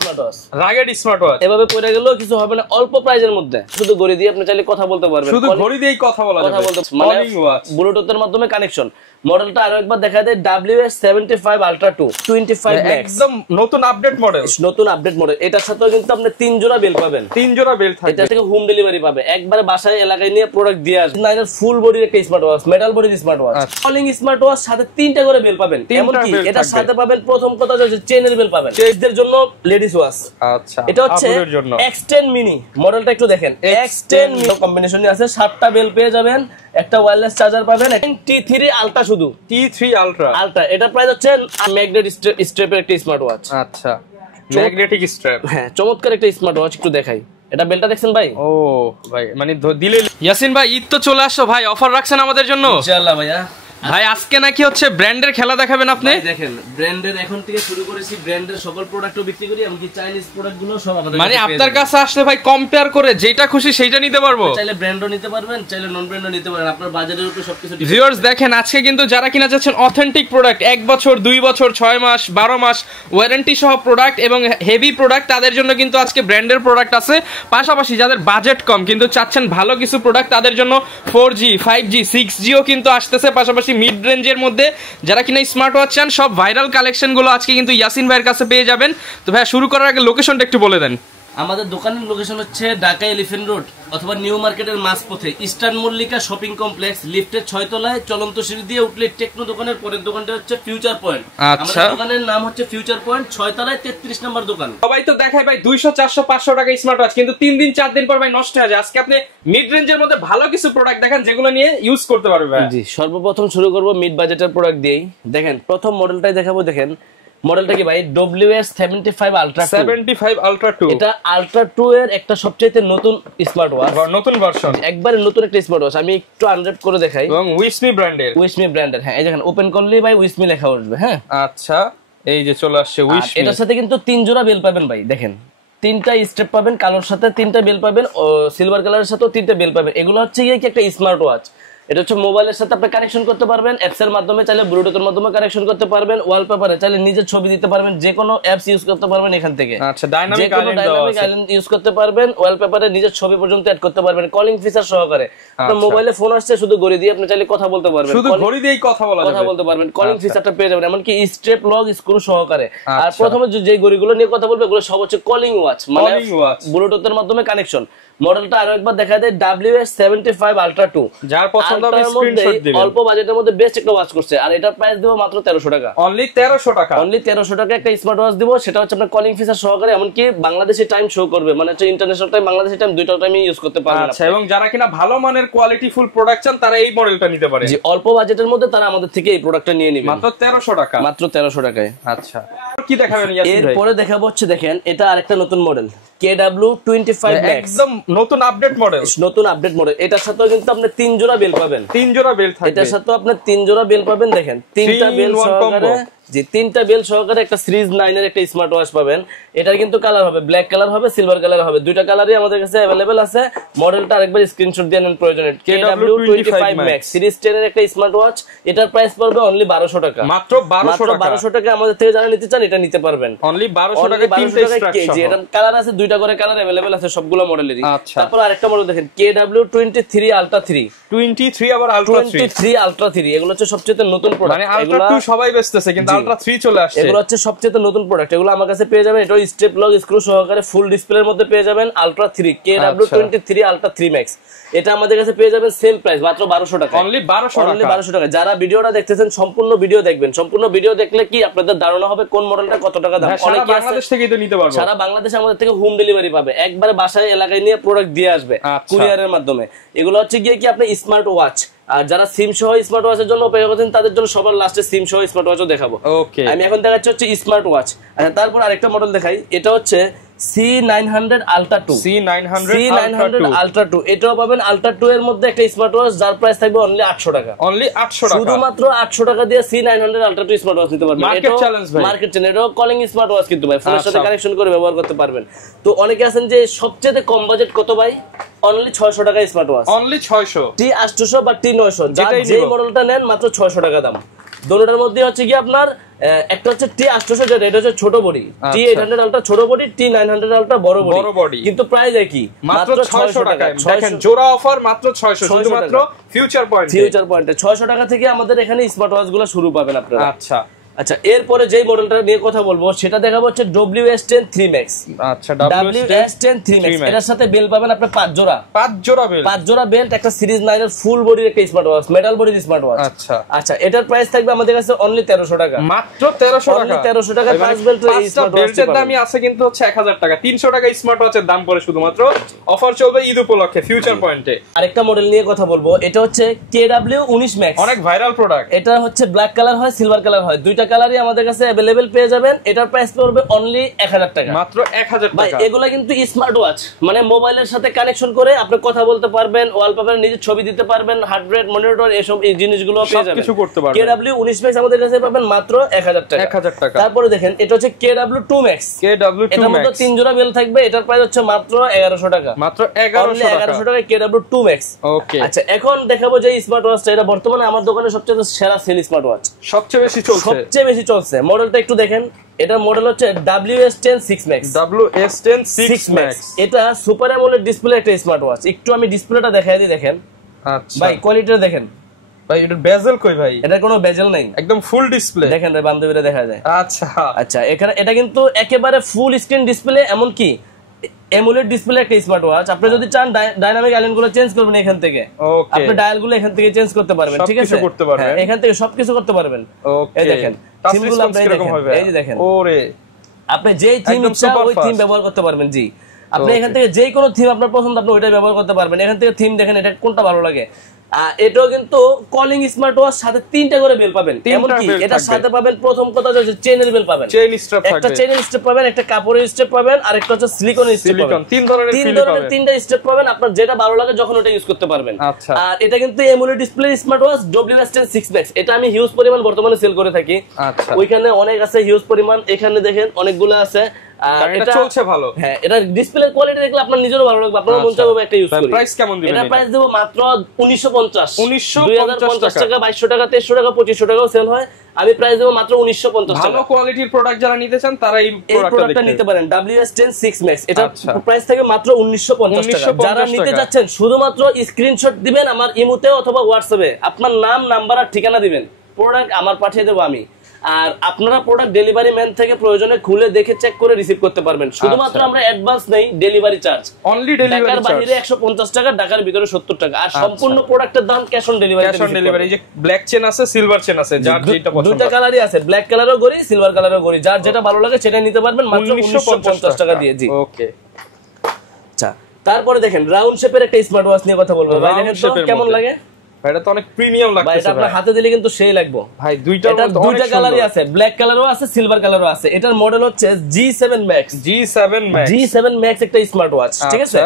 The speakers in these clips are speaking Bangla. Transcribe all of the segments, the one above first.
স্মার্ট ওয়াচ এভাবে পড়ে গেল কিছু হবে না, অল্প প্রাইজের মধ্যে। শুধু ঘড়ি দিয়ে আপনি চাইলে কথা বলতে পারবেন, শুধু ঘড়ি দিয়েই কথা বলা যাবে, মানে ব্লুটুথের মাধ্যমে কানেকশন। মডেলটা আরো একবার দেখা দেয় WS75 Ultra 2 25 Max, একদম নতুন আপডেট মডেল। এটার সাথেও কিন্তু আপনি 3 জোড়া বেল পাবেন, 3 জোড়া বেল থাকবে। এটা থেকে হোম ডেলিভারি পাবে, একবারে বাসায় এলাকায় নিয়ে প্রোডাক্ট দিয়ে আসবে। নাইনের ফুল বডির একটা স্মার্ট ওয়াচ, মেটাল বডির smart watch, calling smart watch, সাথে 3টা করে বেল পাবেন। এমনকি এটার সাথে পাবেন প্রথম কথা হচ্ছে চেইনের বেল পাবেন, চেইনদের জন্য লেডিস ওয়াচ। আচ্ছা, এটা হচ্ছে X10 মিনি মডেলটা, একটু দেখেন X10 মিনি কম্বিনেশনে আছে, 7টা বেল পেয়ে যাবেন, একটা ওয়্যারলেস চার্জার পাবেন। T3 আলট্রা, শুধু T3 আলট্রা, এটা প্রাইস হচ্ছে ম্যাগনেট স্ট্র্যাপের একটা স্মার্ট ওয়াচ। আচ্ছা, ম্যাগনেটিক স্ট্র্যাপ, হ্যাঁ চমৎকার একটা স্মার্ট ওয়াচ, একটু দেখাই। এটা বেলটা দেখছেন ভাই? ও ভাই, মানে দিলে। ইয়াসিন ভাই, ঈদ তো চলে আসছো ভাই, অফার রাখছেন আমাদের জন্য? ইনশাআল্লাহ ভাইয়া। ভাই আজকে নাকি হচ্ছে ব্র্যান্ডের খেলা দেখাবেন আপনি? দেখেন ব্র্যান্ডের এখন থেকে শুরু করেছি, ব্র্যান্ডের সকল প্রোডাক্টও বিক্রি করি, এমনকি চাইনিজ প্রোডাক্টগুলো সব আমাদের মানে আপনার কাছে আসলে ভাই কম্পেয়ার করে যেটা খুশি সেইটা নিতে পারবো। চাইলে ব্র্যান্ডও নিতে পারবেন, চাইলে নন ব্র্যান্ডও নিতে পারেন, আপনার বাজেটের উপর সবকিছু। ভিউয়ার্স দেখেন, আজকে কিন্তু যারা কিনা যাচ্ছেন অথেন্টিক প্রোডাক্ট, 1 বছর 2 বছর 6 মাস 12 মাস ওয়ারেন্টি সহ প্রোডাক্ট এবং হেভি প্রোডাক্ট, তাদের জন্য কিন্তু আজকে ব্র্যান্ডের প্রোডাক্ট আছে। পাশাপাশি যাদের বাজেট কম কিন্তু চাচ্ছেন ভালো কিছু প্রোডাক্ট, তাদের জন্য 4G 5G 6Gও কিন্তু আসতেছে। পাশাপাশি মিড রেঞ্জের মধ্যে যারা কিনা স্মার্ট ওয়াচ চান, সব ভাইরাল কালেকশন গুলো আজকে কিন্তু ইয়াসিন ভাইয়ের কাছে পেয়ে যাবেন। তো ভাই শুরু করার আগে লোকেশনটা একটু বলে দেন। আমাদের দোকানের লোকেশন হচ্ছে ঢাকা এলিফ্যান্ট রোড অথবা নিউ মার্কেটের মাঝপথে ইস্টার্ন মল্লিকা শপিং কমপ্লেক্স, লিফটের 6 তলায় চলন্ত সিঁড়ি দিয়ে উঠলে টেকনো দোকানের পরের দোকানটা হচ্ছে ফিউচার পয়েন্ট। আচ্ছা, আমাদের দোকানের নাম হচ্ছে ফিউচার পয়েন্ট, 6 তলায় 33 নম্বর দোকান। সবাই তো দেখায় ভাই 200 400 500 টাকা স্মার্ট ওয়াচ, কিন্তু 3 দিন 4 দিন পর ভাই নষ্ট হয়ে যায়। আজকে আপনি মিড রেঞ্জের মধ্যে ভালো কিছু প্রোডাক্ট দেখেন যেগুলো নিয়ে ইউজ করতে পারবে। জি, সর্বপ্রথম শুরু করব মিড বাজেটের প্রোডাক্ট দিয়েই। দেখেন প্রথম মডেলটাই দেখাবো। দেখেন মডেলটা কি ভাই? WS75 Ultra 2। এটা Ultra 2 এর একটা সবচেয়ে নতুন স্মার্ট ওয়াচ, নতুন ভার্সন, একবারে নতুন একটা স্মার্ট ওয়াচ। আমি একটু আনর‍্যাপ করে দেখাই। এবং উইসমি ব্র্যান্ডের, হ্যাঁ এই দেখেন ওপেন করলেই ভাই উইসমি লেখা আসবে। হ্যাঁ আচ্ছা, এই যে চলে আসছে উইসমি। এটার সাথে কিন্তু 3 জোড়া বেল পাবেন ভাই, দেখেন 3টা স্টেপ পাবেন, কালোর সাথে 3টা বেল পাবেন, ও সিলভার কালারের সাথেও 3টা বেল পাবেন। এগুলো হচ্ছে কি একটা স্মার্ট ওয়াচ। এটা হচ্ছে মোবাইলের সাথে আপনি কানেকশন করতে পারবেন, অ্যাপস এর মাধ্যমে চাইলে ব্লুটুথের মাধ্যমে কানেকশন করতে পারবেন, ওয়ালপেপারে চাইলে নিজের ছবি দিতে পারবেন, যে কোনো অ্যাপস ইউজ করতে পারবেন এখান থেকে। আচ্ছা, ডাইনামিক আইল্যান্ড ইউজ করতে পারবেন, ওয়ালপেপারে নিজের ছবি পর্যন্ত অ্যাড করতে পারবেন, কলিং ফিচার সহকারে। আপনার মোবাইলে ফোন আসছে, শুধু ঘড়ি দিয়ে আপনি চাইলে কথা বলতে পারবেন, শুধু ঘড়ি দিয়েই কথা বলতে পারবেন, কলিং ফিচারটা পেয়ে যাবেন, এমনকি স্ট্রেপ লক স্ক্রু সহকারে। আর প্রথমে যে ঘড়িগুলো নিয়ে কথা বলবে এগুলো সব হচ্ছে কলিং ওয়াচ, মানে ব্লুটুথের মাধ্যমে কানেকশন। মডেলটা আরো একবার দেখা দেয় WS75 Ultra 2, যার পছন্দ হবে স্ক্রিনশট দিবেন। অল্প বাজেটের মধ্যে বেস্ট একটা ওয়াচ করছে, আর এটার প্রাইস দেব মাত্র 1300 টাকা। অনলি 1300 টাকা একটা স্মার্ট ওয়াচ দিব। সেটা হচ্ছে আপনার কলিং ফিচার সহকারে, এমনকি বাংলাদেশি টাইম শো করবে, মানে হচ্ছে ইন্টারন্যাশনাল টাইম, বাংলাদেশি টাইম, দুইটা টাইমই ইউজ করতে পারবেন। আচ্ছা, এবং যারা কিনা ভালো মানের কোয়ালিটি ফুল প্রোডাক্ট চান তারা এই মডেলটা নিতে পারে। জি, অল্প বাজেটের মধ্যে তারা আমাদের থেকে এই প্রোডাক্টটা নিয়ে নেবে মাত্র 1300 টাকা। মাত্র 1300 টাকায়। আচ্ছা, কি দেখাবেন ইয়াসিন ভাই? এরপরে দেখাবো হচ্ছে, দেখেন এটা আরেকটা নতুন মডেল KW25 Max, একদম নতুন আপডেট মডেল। এটার সাথেও কিন্তু আপনি 3 জোড়া বেল পাবেন, 3 জোড়া বেল থাকবে। এটার সাথে আপনি 3 জোড়া বেল পাবেন। দেখেন 3টা বেল সহকারে, যে 3টা বেল সহকারে একটা সিরিজ 9 এর একটা স্মার্ট ওয়াচ পাবেন। এটার কিন্তু কালার হবে ব্ল্যাক কালার হবে, সিলভার কালার হবে, দুইটা কালারই আমাদের কাছে अवेलेबल আছে। মডেলটা আরেকবার স্ক্রিনশট দিয়ে নেন প্রয়োজনে। KW25 Max সিরিজ 10 এর একটা স্মার্ট ওয়াচ, এটার প্রাইস পড়বে অনলি 1200 টাকা। মাত্র 1200 টাকা আমাদের থেকে যারা নিতে চান এটা নিতে পারবেন। অনলি 1200 টাকা, 3টা এক্সট্রাকশন। এটা কালার আছে, দুইটা করে কালার अवेलेबल আছে সবগুলো মডেলেরই। তারপর আরেকটা মডেল দেখেন KW23 Ultra 3, 23 আবার Ultra 3, এগুলো হচ্ছে সবচেয়ে নতুন প্রোডাক্ট। মানে Ultra 2 সবাই বেচতেছে, কিন্তু Ultra 3 চলে আসছে। এগুলো হচ্ছে সবচেয়ে নতুন প্রোডাক্ট, এগুলো আমার কাছে পেয়ে যাবেন। এটা স্টেপ লক স্ক্রু সহকারে ফুল ডিসপ্লের মধ্যে পেয়ে যাবেন। Ultra 3 KW23 Ultra 3 Max, এটা আমাদের কাছে পেয়ে যাবেন সেম প্রাইস মাত্র 1200 টাকা। অনলি 1200 টাকা। যারা ভিডিওটা দেখতেছেন সম্পূর্ণ ভিডিও দেখবেন, সম্পূর্ণ ভিডিও দেখলে কি আপনাদের ধারণা হবে কোন মডেলটা কত টাকা দাম। অনেকে বাংলাদেশ থেকেই তো নিতে পারবে, সারা বাংলাদেশে আমাদের থেকে হোম ডেলিভারি পাবে, একবারে বাসায় এলাকায় নিয়ে প্রোডাক্ট দিয়ে আসবে কুরিয়ারের মাধ্যমে। এগুলো হচ্ছে গিয়ে কি আপনি স্মার্ট ওয়াচ, আর যারা সিম সহ স্মার্ট ওয়াচের জন্য অপেক্ষা করছেন তাদের জন্য সবার লাস্টে সিম সহ স্মার্ট ওয়াচও দেখাবো। আমি এখন দেখাচ্ছি হচ্ছে স্মার্ট ওয়াচ। আচ্ছা, তারপর আরেকটা মডেল দেখাই, এটা হচ্ছে C900 Ultra 2, C900 Ultra 2, এটাও পাবেন Ultra 2 এর মধ্যে একটা স্মার্ট ওয়াচ, যার প্রাইস থাকবে অনলি 800 টাকা। অনলি 800 টাকা, শুধুমাত্র 800 টাকা দিয়ে C900 Ultra 2 স্মার্ট ওয়াচ নিতে পারবেন। মার্কেট চ্যালেঞ্জ ভাই, মার্কেট চ্যালেঞ্জ। এটাও কলিং স্মার্ট ওয়াচ কিন্তু ভাই, ফোনের সাথে কানেকশন করে ব্যবহার করতে পারবেন। তো অনেকে আছেন যে সবচেয়ে কম বাজেট কত ভাই, অনলি 600 টাকা স্মার্ট ওয়াচ, অনলি 600, T800 বা T900, যে মডেলটা নেন মাত্র 600 টাকা দাম। দুটোটার মধ্যে হচ্ছে কি আপনার একটা হচ্ছে T800 যেটা এটা হচ্ছে ছোট বডি, T800 আলট্রা ছোট বডি, T900 আলট্রা বড় বডি, কিন্তু প্রাইস একই মাত্র 600 টাকায়। দেখেন জোড়া অফার মাত্র 600 শুধুমাত্র ফিউচার পয়েন্টে 600 টাকা থেকে আমাদের এখানে স্মার্ট ওয়াচ গুলো শুরু পাবেন আপনারা। আচ্ছা আচ্ছা, এরপরে যেই মডেলটা নিয়ে কথা বলবো সেটা দেখাবো হচ্ছে WS10 3 Max। আচ্ছা, WS10 3 Max এটার সাথে বেল পাবেন আপনি 5 জোড়া বেল্ট, একটা সিরিজ 9 এর ফুল বডির একটা স্মার্ট ওয়াচ, মেটাল বডির স্মার্ট ওয়াচ। আচ্ছা আচ্ছা, এটার প্রাইস থাকবে আমাদের কাছে অনলি 1300 টাকা, মাত্র 1300 টাকা। 5 বেল্টের এই স্মার্ট ওয়াচের দামই আছে কিন্তু হচ্ছে 1000 টাকা, 300 টাকা স্মার্ট ওয়াচের দাম পড়ে শুধুমাত্র অফার চলবে ঈদ উপলক্ষে ফিউচার পয়েন্টে। আরেকটা মডেল নিয়ে কথা বলবো, এটা হচ্ছে KW19 Max, অনেক ভাইরাল প্রোডাক্ট। এটা হচ্ছে ব্ল্যাক কালার হয়, সিলভার কালার হয়, দুইটা কালারই আমাদের কাছে अवेलेबल পেয়ে যাবেন। এটার প্রাইস পড়বে অনলি 1000 টাকা, মাত্র 1000 ভাই। টাকা। এগুলা কিন্তু স্মার্ট ওয়াচ, মানে মোবাইলের সাথে কানেকশন করে আপনি কথা বলতে পারবেন, ওয়ালপেপারে নিজে ছবি দিতে পারবেন, হার্ট রেট মনিটর এসব এই জিনিসগুলো পেয়ে যাবেন, কিছু করতে পারবেন। KW19 Max আমাদের কাছে পাবেন মাত্র 1000 টাকা। 1000 টাকা। তারপরে দেখেন এটা হচ্ছে KW2 Max, এটার মধ্যে 3 জোড়া বেল থাকবে, এটার প্রাইস হচ্ছে মাত্র 1100 টাকা, মাত্র 1100 টাকা KW2 Max। ওকে, আচ্ছা, এখন দেখাবো যে স্মার্ট ওয়াচটা, এটা বর্তমানে আমার দোকানে সবচেয়ে সেরা সেল স্মার্ট ওয়াচ, সবচেয়ে বেশি চলছে। মডেলটা একটু দেখেন, এটার মডেল হচ্ছে WS10 6 Max। WS10 6 Max, এটা সুপার অ্যামোলেড ডিসপ্লে একটা স্মার্ট ওয়াচ। একটু আমি ডিসপ্লেটা দেখাই দিই, দেখেন আচ্ছা ভাই, কোয়ালিটিটা দেখেন ভাই। এটা বেজেল কই ভাই? এটা কোনো বেজেল নাই, একদম ফুল ডিসপ্লে। দেখেন রে বান্ধবীরা দেখা যায়। আচ্ছা আচ্ছা, এখানে এটা কিন্তু একেবারে ফুল স্ক্রিন ডিসপ্লে, এমন কি অ্যামোলেড ডিসপ্লে একটা স্মার্ট ওয়াচ। আপনি যদি চান ডাইনামিক আইল্যান্ড গুলো চেঞ্জ করবেন এখান থেকে, আপনি ডায়াল গুলো এখান থেকে চেঞ্জ করতে পারবেন, ঠিক আছে? হ্যাঁ, এখান থেকে সবকিছু করতে পারবেন। এই দেখেন সিমগুলো আপনি দেখেন, এই যে দেখেন, ওরে আপনি যেই থিম ইচ্ছা ওই থিম ব্যবহার করতে পারবেন। জি, আপনি এখান থেকে যে কোনো থিম আপনার পছন্দ আপনি ওইটা ব্যবহার করতে পারবেন। এখান থেকে থিম দেখেন, এটা কোনটা ভালো লাগে। এটাও কিন্তু কলিং স্মার্ট ওয়াচ, সাথে 3টা করে বেল পাবেন। এমনকি এটার সাথে পাবেন, প্রথম কথা হচ্ছে চেইনের বেল পাবেন, একটা চেইনের স্টেপ পাবেন, একটা কাপড়ের স্টেপ পাবেন, আর একটা হচ্ছে সিলিকনের স্টেপ পাবেন। 3 ধরনের 3টা স্টেপ পাবেন, আপনার যেটা ভালো লাগে যখন ওটা ইউজ করতে পারবেন। আর এটা কিন্তু AMOLED display smart watch WS10 6 Max। এটা আমি হিউজ পরিমাণ বর্তমানে সেল করে থাকি। ওইখানে অনেক আছে হিউজ পরিমাণ, এখানে দেখেন অনেকগুলো আছে। এটা চলছে ভালো। হ্যাঁ, এটা ডিসপ্লের কোয়ালিটি দেখলে আপনার নিজেরও ভালো লাগবে, আপনার মন চাইবে একটা ইউজ করি। প্রাইস কেমন দিবেন? এটা প্রাইস দেব মাত্র 1950 1950 টাকা, 2200 টাকা, 2300 টাকা, 2500 টাকাও সেল হয়। আমি প্রাইস দেব মাত্র 1950 টাকা। ভালো কোয়ালিটির প্রোডাক্ট যারা নিতে চান তারা এই প্রোডাক্টটা নিতে পারেন, WS10 6 Max। এটা প্রাইস থাকে মাত্র 1950 টাকা। যারা নিতে যাচ্ছেন শুধুমাত্র স্ক্রিনশট দিবেন আমার ইমোতে অথবা হোয়াটসঅ্যাপে, আপনার নাম, নাম্বার আর ঠিকানা দিবেন, প্রোডাক্ট আমার পাঠিয়ে দেব আমি। আর আপনারা প্রোডাক্ট ডেলিভারি ম্যান থেকে প্রয়োজনে খুলে দেখে চেক করে রিসিভ করতে পারবেন। শুধুমাত্র আমরা অ্যাডভান্স নেই, delivery charge only delivery charge. ঢাকার বাইরে 150 টাকা, ঢাকার ভিতরে 70 টাকা। আর সম্পূর্ণ প্রোডাক্টের দাম ক্যাশ অন ডেলিভারি। এই যে ব্ল্যাক চেন আছে, সিলভার চেন আছে, যার যেটা পছন্দ। দুটো কালারই আছে, ব্ল্যাক কালারও গরি, সিলভার কালারও গরি, যার যেটা ভালো লাগে সেটা নিতে পারবেন মাত্র 1950 টাকা দিয়ে। জি, ওকে। আচ্ছা, তারপরে দেখেন রাউন্ড শেপের একটা স্মার্ট ওয়াচ নিয়ে কথা বলবো। ভাই দেখেন তো কেমন লাগে? এটা তো অনেক প্রিমিয়াম লাগছে ভাই, এটা আপনার হাতে দিলে কিন্তু সেই লাগবে ভাই। দুইটা কালারই আছে, ব্ল্যাক কালারও আছে, সিলভার কালারও আছে। এটার মডেল হচ্ছে G7 Max। G7 Max একটা স্মার্ট ওয়াচ, ঠিক আছে?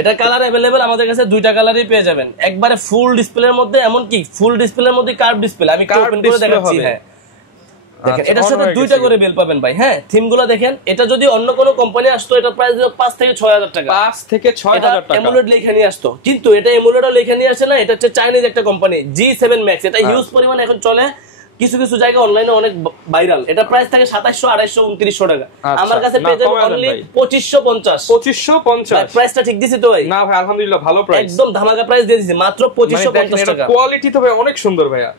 এটা কালার अवेलेबल আমাদের কাছে, দুইটা কালারই পেয়ে যাবেন। একবারে ফুল ডিসপ্লের মধ্যে, এমন কি ফুল ডিসপ্লের মধ্যে কার্ভ ডিসপ্লে, আমি ওপেন করে দেখাচ্ছি। হ্যাঁ দেখেন, এটার সাথে দুইটা করে বেল পাবেন ভাই। হ্যাঁ, থিমগুলো দেখেন। এটা যদি অন্য কোনো কোম্পানি আসতো, এটা প্রাইস 5 থেকে 6000 টাকা, 5 থেকে 6000 টাকা এমুলেট লেখা নিয়ে আসতো। কিন্তু এটা এমুলেটও লেখা নিয়ে আসে না, এটা হচ্ছে চাইনিজ একটা কোম্পানি G7 Max। এটা হিউজ পরিমাণ এখন চলে, কিছু কিছু জায়গা অনলাইনে অনেক ভাইরাল। এটা প্রাইস থাকে 2700, 2800, 2900 টাকা। আমার কাছে পেয়ে যাবেন অনলি 2550। প্রাইসটা ঠিক দিছি তো ভাই? না ভাই, আলহামদুলিল্লাহ ভালো প্রাইস, একদম ধামাকা প্রাইস দিয়ে দিছি, মাত্র 2550 টাকা। কোয়ালিটি তো ভাই অনেক সুন্দর ভাইয়া।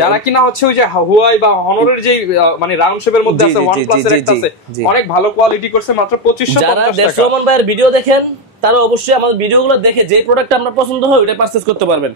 যারা কিনা হচ্ছে ওই যে হুয়াই বা হনরের যে মানে রাউন্ড শেপের মধ্যে আছে, OnePlus এর একটা আছে, অনেক ভালো কোয়ালিটি করছে, মাত্র 2550 টাকা। যারা দেশরমন ভাইয়ের ভিডিও দেখেন তারা অবশ্যই আমাদের ভিডিওগুলো দেখে যে প্রোডাক্ট আপনার পছন্দ হয় ওটা পারচেজ করতে পারবেন।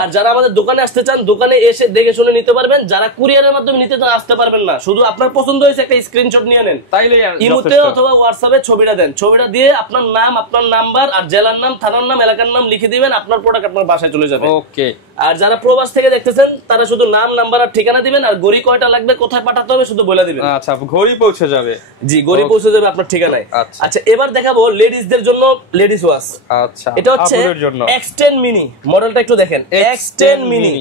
আর যারা আমাদের দোকানে আসতে চান, দোকানে এসে দেখে শুনে নিতে পারবেন। যারা কুরিয়ারের মাধ্যমে নিতে চান, আসতে পারবেন না, শুধু আপনার পছন্দ হয়েছে একটা স্ক্রিনশট নিয়ে নেন, তাইলে ইমোতে অথবা হোয়াটসঅ্যাপে ছবিটা দেন। ছবিটা দিয়ে আপনার নাম, আপনার নাম্বার আর জেলার নাম, থানার নাম, এলাকার নাম লিখে দিবেন, আপনার প্রোডাক্ট আপনার বাসায় চলে যাবে। ওকে। আর যারা প্রবাস থেকে দেখতেছেন তারা শুধু নাম, নাম্বার আর ঠিকানা দিবেন, আর গড়ি কয়টা লাগবে, কোথায় পাঠাতে হবে শুধু বলে দিবেন। আচ্ছা, গড়ি পৌঁছে যাবে। জি, গড়ি পৌঁছে যাবে আপনার ঠিকানায়। আচ্ছা, এবার দেখাবো লেডিসদের জন্য লেডিস ওয়াচ। আচ্ছা, এটা হচ্ছে X10 মিনি। মডেলটা একটু দেখেন, X10 মিনি।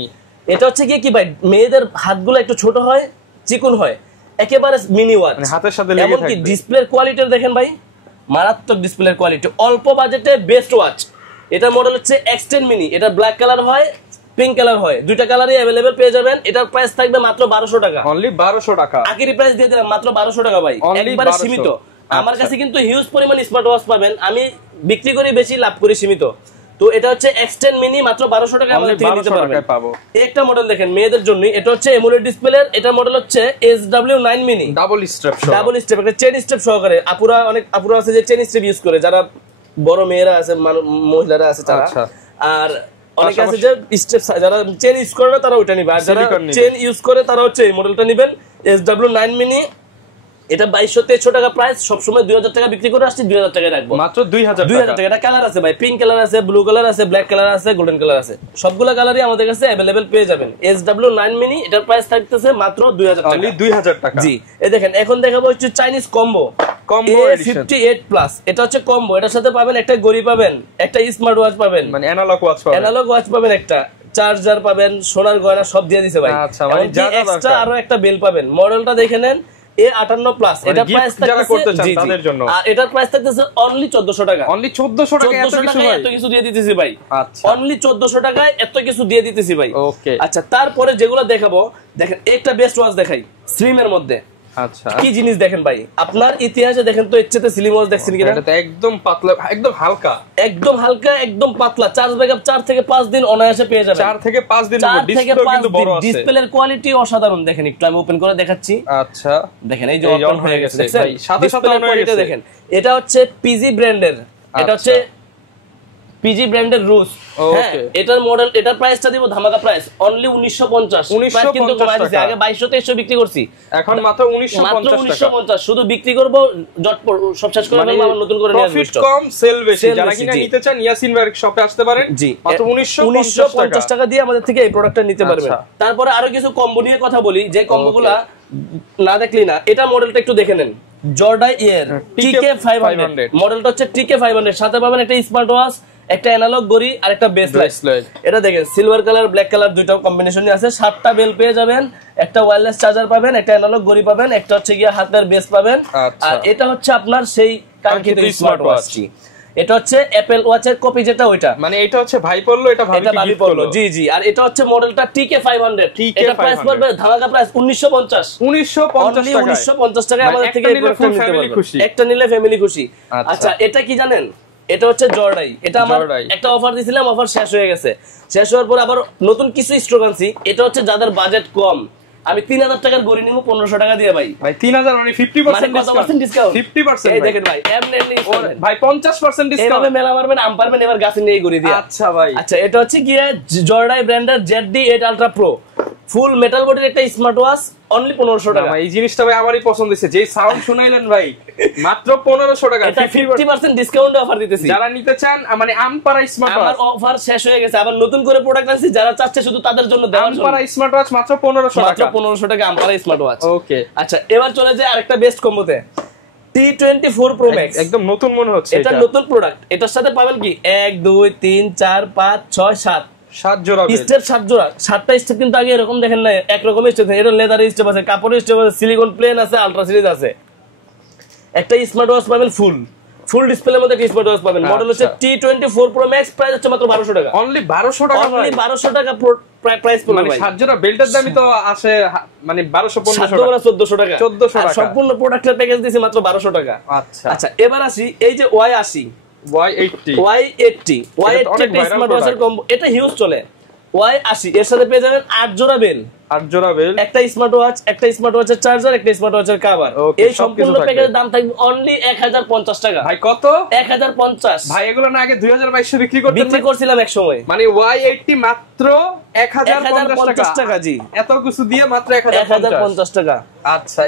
এটা হচ্ছে কি ভাই, মেয়েদের হাতগুলো একটু ছোট হয়, চিকন হয়, একেবারে মিনি ওয়াচ, হাতের সাথে লেগে থাকবে। এমনকি ডিসপ্লের কোয়ালিটি দেখেন ভাই, মারাত্মক ডিসপ্লের কোয়ালিটি, অল্প বাজেটে বেস্ট ওয়াচ। এটা মডেল হচ্ছে X10 মিনি। এটা ব্ল্যাক কালার হয়, পিঙ্ক কালার হয়, দুইটা কালারই अवेलेबल পেয়ে যাবেন। এটার প্রাইস থাকবে মাত্র 1200 টাকা, অনলি 1200 টাকা। আকিরি প্রাইস দিয়ে দিলাম মাত্র 1200 টাকা ভাই, একবারে সীমিত। আমার কাছে কিন্তু হিউজ পরিমাণ স্মার্ট ওয়াচ পাবেন, আমি বিক্রি করি বেশি, লাভ করি সীমিত। তো এটা হচ্ছে X10 মিনি, মাত্র 1200 টাকা আমাদের থেকে নিতে পারবেন। একটা মডেল দেখেন মেয়েদের জন্য, এটা হচ্ছে এমোলেড ডিসপ্লের, এটা মডেল হচ্ছে SW9 মিনি, ডাবল স্ট্র্যাপ একটা চেন স্ট্র্যাপ সহকারে। অনেক আপুরা আছে যে চেন স্ট্র্যাপ ইউজ করে, যারা বড় মেয়েরা আছে, মহিলারা আছে তারা, আর অনেকে আছে যে স্ট্র্যাপ যারা চেন ইউজ করে না তারা ওটা নিবে, আর যারা চেন ইউজ করে তারা হচ্ছে এই মডেলটা নেবেন SW9 মিনি। এটা 2200-2300 টাকা প্রাইস, সবসময় 2000 টাকা বিক্রি করে আসছি, 2000 টাকায় রাখবো, মাত্র 2000 টাকা। এটা কালার আছে ভাই, পিঙ্ক কালার আছে, ব্লু কালার আছে, ব্ল্যাক কালার আছে, গোল্ডেন কালার আছে, সবগুলা কালারই আমাদের কাছে अवेलेबल পেয়ে যাবেন। SW9 মিনি, এটার প্রাইস থাকতেছে মাত্র 2000 টাকা, অনলি 2000 টাকা। জি, এই দেখেন এখন দেখাবো হচ্ছে চাইনিজ কম্বো এডিশন 58 প্লাস। এটা হচ্ছে কম্বো, এটার সাথে পাবেন একটা ঘড়ি পাবেন, একটা স্মার্ট ওয়াচ পাবেন, মানে অ্যানালগ ওয়াচ পাবেন, একটা চার্জার পাবেন, সোনার গয়না সব দিয়ে দিছে ভাই। আচ্ছা, মানে এক্সট্রা আরো একটা বেল পাবেন। মডেলটা দেখে নেন A58 প্লাস, এটা প্রাইস থাকতেছে তাদের জন্য, আর এটার প্রাইস থাকতেছে অনলি 1400 টাকা, অনলি 1400 টাকা। এত কিছু দিয়ে দিতেছি ভাই, আচ্ছা, অনলি 1400 টাকায় এত কিছু দিয়ে দিতেছি ভাই। ওকে, আচ্ছা, তারপরে যেগুলো দেখাবো, দেখেন একটা বেস্ট ওয়াচ দেখাই স্লিম এর মধ্যে। আচ্ছা, কি জিনিস দেখেন ভাই, আপনার ইতিহাসে দেখেন তো এর চেয়ে স্লিম ওয়াচ দেখছেন কিনা? এটা তো একদম পাতলা, একদম হালকা, একদম পাতলা। চার্জ ব্যাকআপ 4 থেকে 5 দিন অনায়াসে পেয়ে যাবেন, 4 থেকে 5 দিন। ডিসপ্লে কিন্তু বড় আছে, ডিসপ্লের কোয়ালিটি অসাধারণ। দেখেন একটু আমি ওপেন করে দেখাচ্ছি। আচ্ছা, দেখেন এই যে ওপেন হয়ে গেছে, দেখছেন সাথে সাথে অন হয়ে গেছে। দেখেন এটা হচ্ছে পিজি ব্র্যান্ডের, এটা হচ্ছে পিজি ব্র্যান্ডের রুস। হ্যাঁ, এটার মডেল, এটার প্রাইসটা দিব ধামাকা প্রাইস, অনলি 1950। কিন্তু আগে 2200-2300 বিক্রি করছি, এখন মাত্র 1950। শুধু বিক্রি করব, জটপট সব শেষ করে ফেলবো, আবার নতুন করে নিয়ে আসব। প্রফিট কম, সেল বেশি। যারা কিনা নিতে চান ইয়াসিন ভাইয়ের শপে আসতে পারেন, জি, মাত্র 1950 টাকা দিয়ে আমাদের থেকে এই প্রোডাক্টটা নিতে পারবেন। তারপরে আরো কিছু কম্বো নিয়ে কথা বলি, যে কম্বোগুলা না দেখলি না। এটা মডেলটা একটু দেখে নেন, জর্ডাই ইয়ার TK500 মডেলটা হচ্ছে TK500, সাথে পাবেন একটা স্মার্ট ওয়াচ, একটা অ্যানালগ ঘড়ি আর একটা ব্রেসলেট। এটা দেখেন সিলভার কালার, ব্ল্যাক কালার দুইটা কম্বিনেশনই আছে। 7টা বেল পেয়ে যাবেন, একটা ওয়্যারলেস চার্জার পাবেন, একটা অ্যানালগ ঘড়ি পাবেন, একটা হচ্ছে গিয়া হাতের বেস পাবেন। আর এটা হচ্ছে আপনার সেই কাঙ্ক্ষিত স্মার্ট ওয়াচটি। এটা হচ্ছে অ্যাপল ওয়াচের কপি, যেটা ওইটা, মানে এটা হচ্ছে ভাই পড়লো, এটা ভাবি পড়লো। জি জি, আর এটা হচ্ছে মডেলটা TK500। এটা প্রাইস পড়বে ধামাকা প্রাইস 1950 টাকায় আমাদের থেকে এই প্রোডাক্টটা নিতে পারবেন। একটা নিলে ফ্যামিলি খুশি। আচ্ছা, এটা কি জানেন? এটা হচ্ছে জর্ডাই। এটা আমার একটা অফার দিছিলাম, অফার শেষ হয়ে গেছে। শেষ হওয়ার পর আবার নতুন কিছু স্টক আনছি। এটা হচ্ছে যাদের বাজেট কম, আমি 3000 টাকার ঘড়ি নিব 1500 টাকা দিয়ে ভাই। 3000 মানে 50% ডিসকাউন্ট। 50%। এই দেখেন ভাই, এমনি ভাই 50% ডিসকাউন্ট। এভাবে মেলা মারবেন, আম পারবেন এবার গাছে নিয়ে ঘড়ি দিয়ে। আচ্ছা ভাই, আচ্ছা, এটা হচ্ছে কি জর্ডাই ব্র্যান্ডের ZD8 আলট্রা প্রো, ফুল মেটাল বডির একটা স্মার্ট ওয়াচ, অনলি 1500 টাকা। এই জিনিসটা ভাই আমারই পছন্দ হয়েছে, যেই সাউন্ড শুনাইলেন ভাই, মাত্র 1500 টাকা। এটা 50% ডিসকাউন্ট অফার দিতেছি, যারা নিতে চান। মানে আমপারা স্মার্ট ওয়াচ, আমার অফার শেষ হয়ে গেছে, আবার নতুন করে প্রোডাক্ট আনছি, যারা চাচ্ছে শুধু তাদের জন্য দেওয়ার জন্য। আমপারা স্মার্ট ওয়াচ মাত্র 1500 টাকা, মাত্র 1500 টাকা আমপারা স্মার্ট ওয়াচ। ওকে, আচ্ছা, এবার চলে যায় আরেকটা বেস্ট কম্বোতে, T24 Pro Max। একদম নতুন মনে হচ্ছে, এটা নতুন প্রোডাক্ট। এটার সাথে পাবেন কি 1 2 3 4 5 6 7 জোড়া স্টেপ, 7 জোড়া। 7টা স্টেপ কিন্তু আগে এরকম দেখেন না, একরকমের স্টেপ। এটা লেদার স্টেপ আছে, কাপড়ের স্টেপ আছে, সিলিকন প্লেন আছে, আলট্রা সিরিজ আছে। একটা স্মার্ট ওয়াচ পাবেন ফুল ডিসপ্লের মধ্যে একটা স্মার্ট ওয়াচ পাবেন। মডেল হচ্ছে T24 Pro Max, প্রাইস হচ্ছে মাত্র 1200 টাকা। অনলি 1200 টাকা, অনলি 1200 টাকা প্রাইস পড়বে মানে ভাই। 7 জোড়া বেল্টের দামই তো আছে, মানে 1200-1500 টাকা, 1400 টাকা। 1400 টাকা সম্পূর্ণ প্রোডাক্টের প্যাকেজ দিয়েছি মাত্র 1200 টাকা। আচ্ছা আচ্ছা, এবার আসি এই যে Y80 একটা স্মার্ট ওয়াচের কম্বো, এটা হিউজ চলে। Y80 এর সাথে পেয়ে যাবেন 8 জোড়া বেল, একটা স্মার্ট ওয়াচ, একটা স্মার্ট ওয়াচের চার্জার, একটা স্মার্ট ওয়াচের কভার। এই সম্পূর্ণ প্যাকেজের দাম থাকবে অনলি 1050 টাকা। ভাই কত? 1050। ভাই এগুলো না আগে 2200 বিক্রি করছিলাম এক সময়। মানে Y80 মাত্র 1050 টাকা। জি, এত কিছু দিয়ে মাত্র 1050 টাকা। আচ্ছা,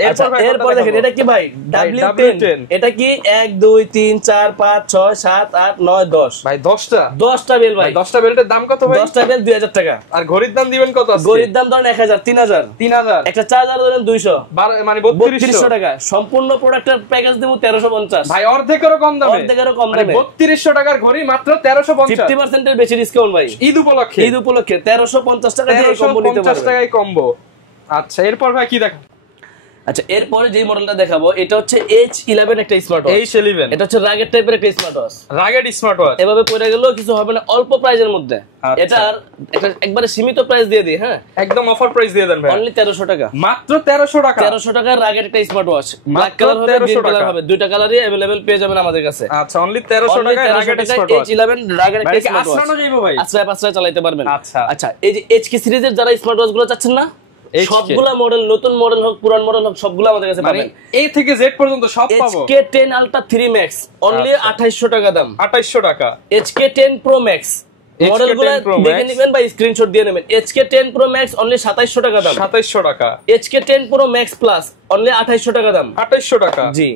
এরপর দেখেন এটা কি ভাই, W10। এটা কি 1 2 3 4 5 6 7 8 9 10। ভাই 10টা বেল ভাই। 10টা বেল্টের দাম কত ভাই? 10টা বেল 2000 টাকা। আর ঘড়ির দাম দিবেন কত? ঘড়ির দাম ধরেন 1000 3000। একটা চার্জার ধরেন 200, মানে 3200 টাকা। সম্পূর্ণ প্রোডাক্টের প্যাকেজ দেব 1350। ভাই অর্ধেকেরও কম দামে, 3200 টাকার ঘড়ি মাত্র 1350। 50% এর বেশি ডিসকাউন্ট ভাই। ঈদ উপলক্ষে 1350 টাকা দিয়ে কম্বো নিতে পারবেন। 1350 টাকায় কম্বো। আচ্ছা, এরপর ভাই কি দেখ? আচ্ছা এরপরে যে মডেলটা দেখাবো এটা হচ্ছে H11 একটা স্মার্ট ওয়াচ। H11 এটা হচ্ছে রাগেড টাইপের একটা smart watch. Rugged smart watch এভাবে পড়ে গেলেও কিছু হবে না, অল্প প্রাইজের মধ্যে। এটার একটা একবারে সীমিত প্রাইস দিয়ে দিই, হ্যাঁ একদম অফার প্রাইস দিয়ে দেন ভাই, অনলি 1300 টাকা। মাত্র 1300 টাকা। 1300 টাকার রাগেড একটা স্মার্ট ওয়াচ, ব্ল্যাক কালার হবে, গ্রিন কালার হবে, দুইটা কালারই अवेलेबल পেয়ে যাবেন আমাদের কাছে। আচ্ছা অনলি 1300 টাকায় rugged smart watch. H11 rugged একটা স্মার্ট ওয়াচ। আসরানো যাইবো ভাই, আশ্রয় চালাতে পারবেন। আচ্ছা আচ্ছা এই যে HK সিরিজের যারা স্মার্ট ওয়াচ গুলো চাচ্ছেন না, সবগুলা মডেল, নতুন মডেল হোক পুরান মডেল হোক, সবগুলো আমাদের কাছে পাবেন। A থেকে Z পর্যন্ত সব পাবো। HK10 Ultra 3 Max অনলি 2800 টাকা দাম। 2800 টাকা। HK10 Pro Max মডেলগুলো দেখে নেবেন বা স্ক্রিনশট দিয়ে নেবেন। HK10 Pro Max অনলি 2700 টাকা দাম। 2700 টাকা। HK10 Pro Max Plus only 2800 টাকা দাম। 2800 টাকা। জি।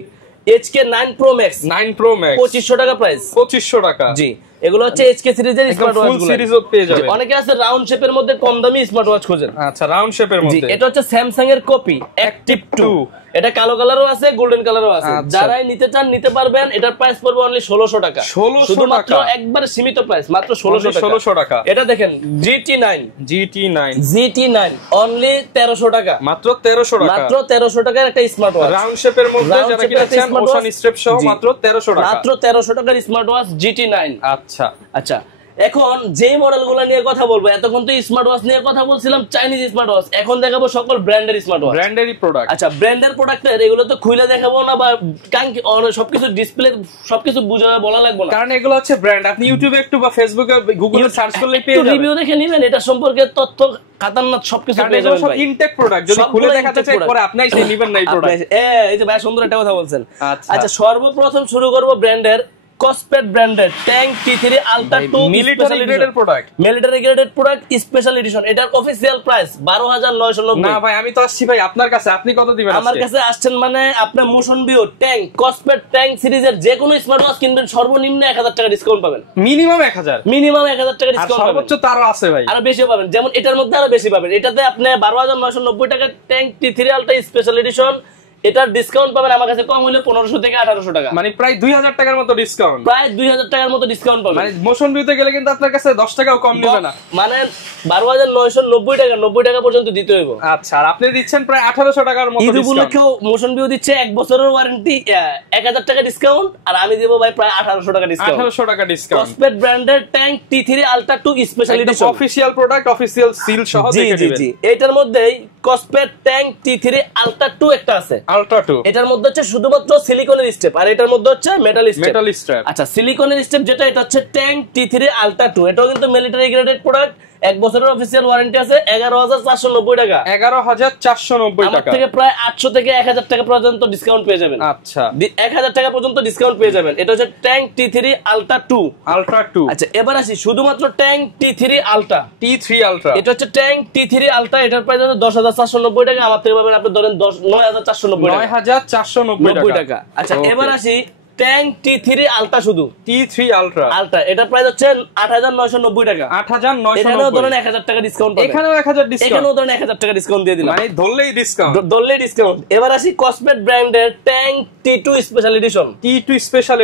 HK9 Pro Max 9 Pro Max 2500 টাকা প্রাইস। 2500 টাকা। জি এগুলো হচ্ছে HK সিরিজের স্মার্ট ওয়াচ গুলো। ফুল সিরিজও পেয়ে যাবেন। অনেকে আছে রাউন্ড শেপের মধ্যে কম দামি স্মার্ট ওয়াচ খোঁজেন। আচ্ছা রাউন্ড শেপের জি মধ্যে। এটা হচ্ছে স্যামসাং এর কপি অ্যাক্টিভ 2। এটা কালো কালারও আছে, গোল্ডেন কালারও আছে। যারাই নিতে চান নিতে পারবেন। এটার প্রাইস পড়বে অনলি 1600 টাকা। 1600 টাকা, একবারে সীমিত প্রাইস, মাত্র 1600 টাকা। এটা দেখেন GT9 অনলি 1300 টাকা, মাত্র 1300 টাকা। মাত্র 1300 টাকার একটা স্মার্ট ওয়াচ রাউন্ড শেপের মধ্যে, যারা কিনেছেন ওশান স্ট্রেপ সহ মাত্র 1300 টাকা। মাত্র 1300 টাকার স্মার্ট ওয়াচ GT9। আচ্ছা আচ্ছা এখন যে মডেলগুলো নিয়ে কথা বলবো, এতক্ষণ তো স্মার্ট ওয়াচ নিয়ে কথা বলছিলাম, চাইনিজ স্মার্ট ওয়াচ। এখন দেখাবো সকল ব্র্যান্ডের স্মার্ট ওয়াচ, ব্র্যান্ডেরই প্রোডাক্ট। আচ্ছা ব্র্যান্ডের প্রোডাক্টের এগুলো তো খুলে দেখাবো না বা সবকিছু ডিসপ্লে সবকিছু বুঝাবে বলা লাগবে না, কারণ এগুলো হচ্ছে ব্র্যান্ড। আপনি ইউটিউবে একটু বা ফেসবুকে গুগলে সার্চ করলে পেয়ে যাবেন। রিভিউ দেখে নেবেন, এটা সম্পর্কে তথ্য খাতারনাত সবকিছু পেয়ে যাবেন ভাই। ইনটেক প্রোডাক্ট, যদি খুলে দেখাতে চাই পরে আপনি এসে নেবেন না এই প্রোডাক্ট। এই যে ভাই সুন্দর একটা কথা বলছেন। আচ্ছা সর্বপ্রথম শুরু করব ব্র্যান্ডের কসপেট ব্র্যান্ডের ট্যাঙ্ক T3 Ultra 2 মিলিটারি গ্রেডের প্রোডাক্ট। মিলিটারি গ্রেডের প্রোডাক্ট স্পেশাল এডিশন। এটার অফিশিয়াল প্রাইস 12990। না ভাই আমি তো আসছি ভাই আপনার কাছে, আপনি কত দিবেন? আমার কাছে আসছেন মানে আপনার মোশন ভিউ ট্যাঙ্ক কসপেট ট্যাঙ্ক সিরিজের যে কোনো স্মার্ট ওয়াচ কিনবেন সর্বনিম্ন 1000 টাকা ডিসকাউন্ট পাবেন। মিনিমাম 1000, মিনিমাম 1000 টাকা ডিসকাউন্ট পাবেন। সর্বোচ্চ তারও আছে ভাই, আরো বেশি পাবেন। যেমন এটার মধ্যে আরো বেশি পাবেন। এটাতে আপনি 12990 টাকা tank T3 Ultra special edition, এটার ডিসকাউন্ট পাবেন আমার কাছে কম হলে 1500 থেকে 1800 টাকা, মানে প্রায় 2000 টাকার মতো ডিসকাউন্ট। প্রায় 2000 টাকার মতো ডিসকাউন্ট পাবেন। মানে মোশন ভিউতে গেলে কিন্তু আপনার কাছে 10 টাকাও কম নেবে না, মানে 12990 টাকা 90 টাকা পর্যন্ত দিতে হইব। আচ্ছা আর আপনি দিচ্ছেন প্রায় 1800 টাকার মতো ডিসকাউন্ট। এই উপলক্ষে মোশন ভিউ দিচ্ছে 1 বছরের ওয়ারেন্টি, 1000 টাকা ডিসকাউন্ট, আর আমি দেব ভাই প্রায় 1800 টাকা ডিসকাউন্ট। 1800 টাকা ডিসকাউন্ট। কসপেট ব্র্যান্ডের tank T3 Ultra 2 special edition, official product, official seal সহ দেখে নেবেন। জি এটার মধ্যেই কসপেট ট্যাঙ্ক T3 Ultra 2 একটা আছে, Ultra 2। এটার মধ্যে হচ্ছে শুধুমাত্র সিলিকনের স্টেপ, আর এটার মধ্যে হচ্ছে মেটাল স্টেপ। আচ্ছা সিলিকনের স্টেপ যেটা, এটা হচ্ছে ট্যাঙ্ক T3 Ultra 2। এটাও কিন্তু মিলিটারি গ্রেডেড প্রোডাক্ট, 1 বছরের অফিশিয়াল ওয়ারেন্টি আছে। 11490 টাকা, 11490 টাকা থেকে প্রায় 800 থেকে 1000 টাকা পর্যন্ত ডিসকাউন্ট পেয়ে যাবেন। আচ্ছা 1000 টাকা পর্যন্ত ডিসকাউন্ট পেয়ে যাবেন। এটা হচ্ছে ট্যাঙ্ক T3 Ultra 2। আচ্ছা এবার আসি শুধুমাত্র ট্যাঙ্ক T3 Ultra। এটা হচ্ছে ট্যাঙ্ক T3 Ultra, এটার প্রাইস হচ্ছে 10490 টাকা। আমার থেকে পাবেন আপনি ধরেন 9490 টাকা। আচ্ছা এবার আসি ট্যাঙ্ক T3 Ultra, শুধু T3 Ultra এটার প্রাইস হচ্ছে 8990 টাকা। 8990, এখানেও ধরেন 1000 টাকা ডিসকাউন্ট পাবেন। এখানেও 1000 ডিসকাউন্ট, এখানেও ধরেন 1000 টাকা ডিসকাউন্ট দিয়ে দিলাম, মানে ধরলেই ডিসকাউন্ট। এবার আসি কসমেট ব্র্যান্ডের tank T2 special edition. T2 special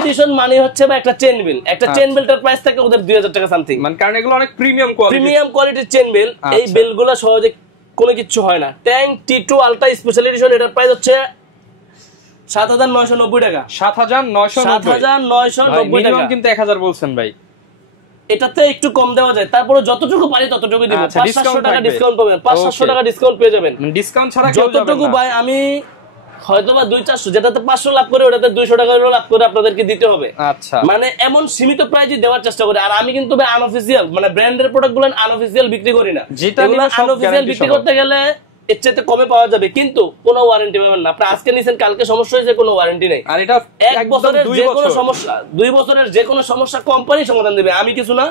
edition মানে হচ্ছে বা একটা চেন বিল, একটা চেন বিলটার প্রাইস থাকে ওদের 2000 টাকা সামথিং, মানে কারণ এগুলো অনেক প্রিমিয়াম কোয়ালিটির চেন বিল। এই বিলগুলো সহজে কোনো কিছু হয় না। Tank T2 Ultra special edition, এটার প্রাইস হচ্ছে 7990 টাকা। 7990 টাকা, কিন্তু 1000 বলছেন ভাই। এটাতে একটু কম দেওয়া যায়, তারপরে যতটুকু পারি ততটুকু দিব। 500 টাকা ডিসকাউন্ট পাবেন, 500 টাকা ডিসকাউন্ট পেয়ে যাবেন। ডিসকাউন্ট ছাড়া কেউ যাবে না। যতটুকু ভাই আমি হয়তো বা 200-400, যেটাতে 500 লাভ করে ওটাতে 200 টাকা লাভ করে আপনাদেরকে দিতে হবে। আচ্ছা মানে এমন সীমিত প্রাইসে দেওয়ার চেষ্টা করি। আর আমি কিন্তু ভাই আনঅফিশিয়াল, মানে ব্র্যান্ডের প্রোডাক্টগুলো আনঅফিশিয়াল বিক্রি করি না। এগুলো আনঅফিশিয়াল বিক্রি করতে গেলে এর চাইতে কমে পাওয়া যাবে, কিন্তু কোনো ওয়ারেন্টি পাবেন না। আপনি আজকে নিছেন কালকে সমস্যা হয়েছে, কোনো ওয়ারেন্টি নেই। আর এটা 1 বছরের যে কোনো সমস্যা, 2 বছরের যে কোনো সমস্যা কোম্পানি সমাধান দেবে, আমি কিছু না।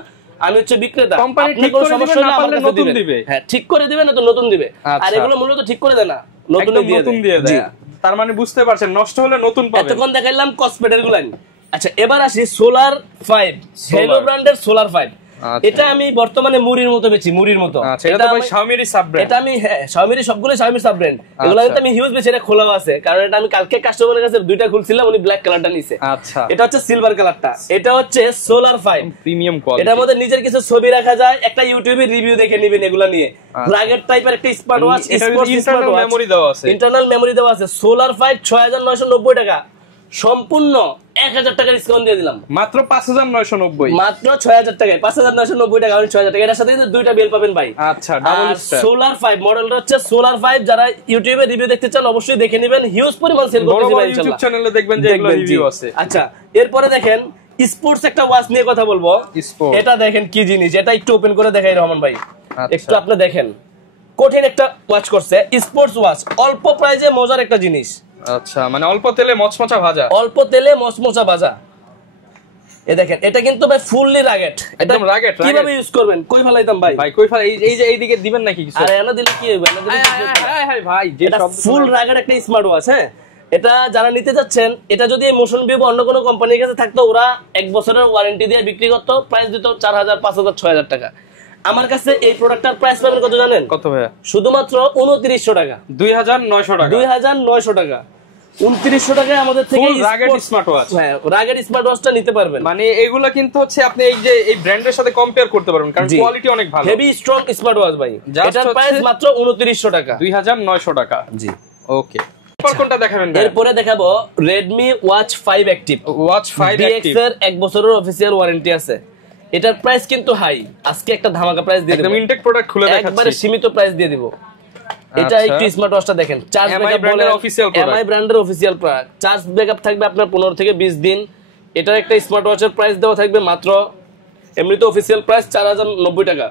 আমি হচ্ছে বিক্রেতা, কোম্পানি ঠিক করে সমস্যা না পারলে নতুন দিবে। হ্যাঁ ঠিক করে দিবে না তো নতুন দিবে। আর এগুলো মূলত ঠিক করে দেয় না, নতুন দিয়ে দেয়। তার মানে বুঝতে পারছেন নষ্ট হলে নতুন পাবেন। এতক্ষণ দেখাইলাম কসমেটের গুলো। আচ্ছা এবার আসি সোলার 5, হেলো ব্র্যান্ডের সোলার 5। এটা আমি বর্তমানে মুড়ির মতো বেচি, মুড়ির মতো। এটা ভাই Xiaomi-র সাব ব্র্যান্ড। এটা আমি Xiaomi-র সবগুলো Xiaomi সাব ব্র্যান্ড, এগুলো কিন্তু আমি হিউজ বেচি, এটা খোলাও আছে, কারণ এটা আমি কালকে কাস্টমারের কাছে দুইটা খুলছিলাম, উনি ব্ল্যাক কালারটা নিছে। আচ্ছা, এটা হচ্ছে সিলভার কালারটা, এটা হচ্ছে সোলার 5 প্রিমিয়াম কোয়ালিটি। এটার মধ্যে নিজের কিছু ছবি রাখা যায়, একটা ইউটিউবে রিভিউ দেখে নেবেন এগুলা নিয়ে। রাগের টাইপের একটা স্মার্ট ওয়াচ, ইন্টারনাল মেমরি দেওয়া আছে, ইন্টারনাল মেমরি দেওয়া আছে। সোলার 5 6990 টাকা, সম্পূর্ণ 1000 টাকা ডিসকাউন্ট দিয়ে দিলাম, মাত্র 5990, মাত্র 6000 টাকায় 5990 টাকা, 6000 টাকা। এর সাথে কিন্তু দুইটা বেল পাবেন ভাই। আচ্ছা, ডাবল স্ট্র্যাপ সোলার 5 মডেলটা হচ্ছে সোলার 5, যারা ইউটিউবে রিভিউ দেখতে চান অবশ্যই দেখে নেবেন, হিউজ পরিমাণ সেল করতেছি ভাই ইনশাআল্লাহ। ইউটিউব চ্যানেলে দেখবেন যে এগুলো রিভিউ আছে। আচ্ছা, এরপরে দেখেন স্পোর্টস একটা ওয়াচ নিয়ে কথা বলবো। এটা দেখেন কি জিনিস, এটা একটু ওপেন করে দেখাই রহমান ভাই, একটু আপনি দেখেন, কঠিন একটা ওয়াচ করছে, স্পোর্টস ওয়াচ, অল্প প্রাইজে মজার একটা জিনিস। আচ্ছা, মানে অল্প তেলে মচমচা ভাজা, অল্প তেলে মচমচা ভাজা। এই দেখেন, এটা কিন্তু ভাই ফুললি রাগেট, একদম রাগেট। কিভাবে ইউজ করবেন, কই ফেলাইতাম ভাই? ভাই কই ফেলাই, এই যে এইদিকে দিবেন নাকি কিছু? আরে এনা দিলে কি হবে, এনা দিলে হাই ভাই, যে সব ফুল রাগেট একটা স্মার্ট ওয়াচ। হ্যাঁ, এটা যারা নিতে যাচ্ছেন, এটা যদি মোশন ভিউ বা অন্য কোনো কোম্পানির কাছে থাকতো, ওরা 1 বছরের ওয়ারেন্টি দিয়ে বিক্রি করতো, প্রাইস দিত 4000, 5000, 6000 টাকা। আমার কাছে এই প্রোডাক্টটার প্রাইস পাবেন কত জানেন? কত ভাইয়া? শুধুমাত্র 2900 টাকা, 2900 টাকা, 2900 টাকা, 2900 টাকায় আমাদের থেকে রাগেট স্মার্ট ওয়াচ। হ্যাঁ, রাগেট স্মার্ট ওয়াচটা নিতে পারবেন। মানে এগুলো কিন্তু হচ্ছে আপনি এই যে এই ব্র্যান্ডের সাথে কম্পেয়ার করতে পারবেন, কারণ কোয়ালিটি অনেক ভালো, হেভি স্ট্রং স্মার্ট ওয়াচ ভাই। এটার প্রাইস মাত্র 2900 টাকা, 2900 টাকা। জি, ওকে। কোনটা দেখাবেন? এরপরে দেখাবো Redmi Watch 5 Active। Watch 5 Active এর 1 বছরের অফিশিয়াল ওয়ারেন্টি আছে। এটার প্রাইস কিন্তু হাই, আজকে একটা ধামাকা প্রাইস দিয়ে দেব, একদম ইনটেক প্রোডাক্ট খুলে দেখাচ্ছি, একবারে সীমিত প্রাইস দিয়ে দিব। এটা একটু স্মার্ট ওয়াচটা দেখেন, চার্জ ব্যাকআপ বলে অফিশিয়াল প্রোডাক্ট, MI ব্র্যান্ডের অফিশিয়াল প্রোডাক্ট, চার্জ ব্যাকআপ থাকবে আপনার 15 থেকে 20 দিন। এটার একটা স্মার্ট ওয়াচের প্রাইস দেওয়া থাকবে মাত্র, এমনিতে অফিশিয়াল প্রাইস 4090 টাকা,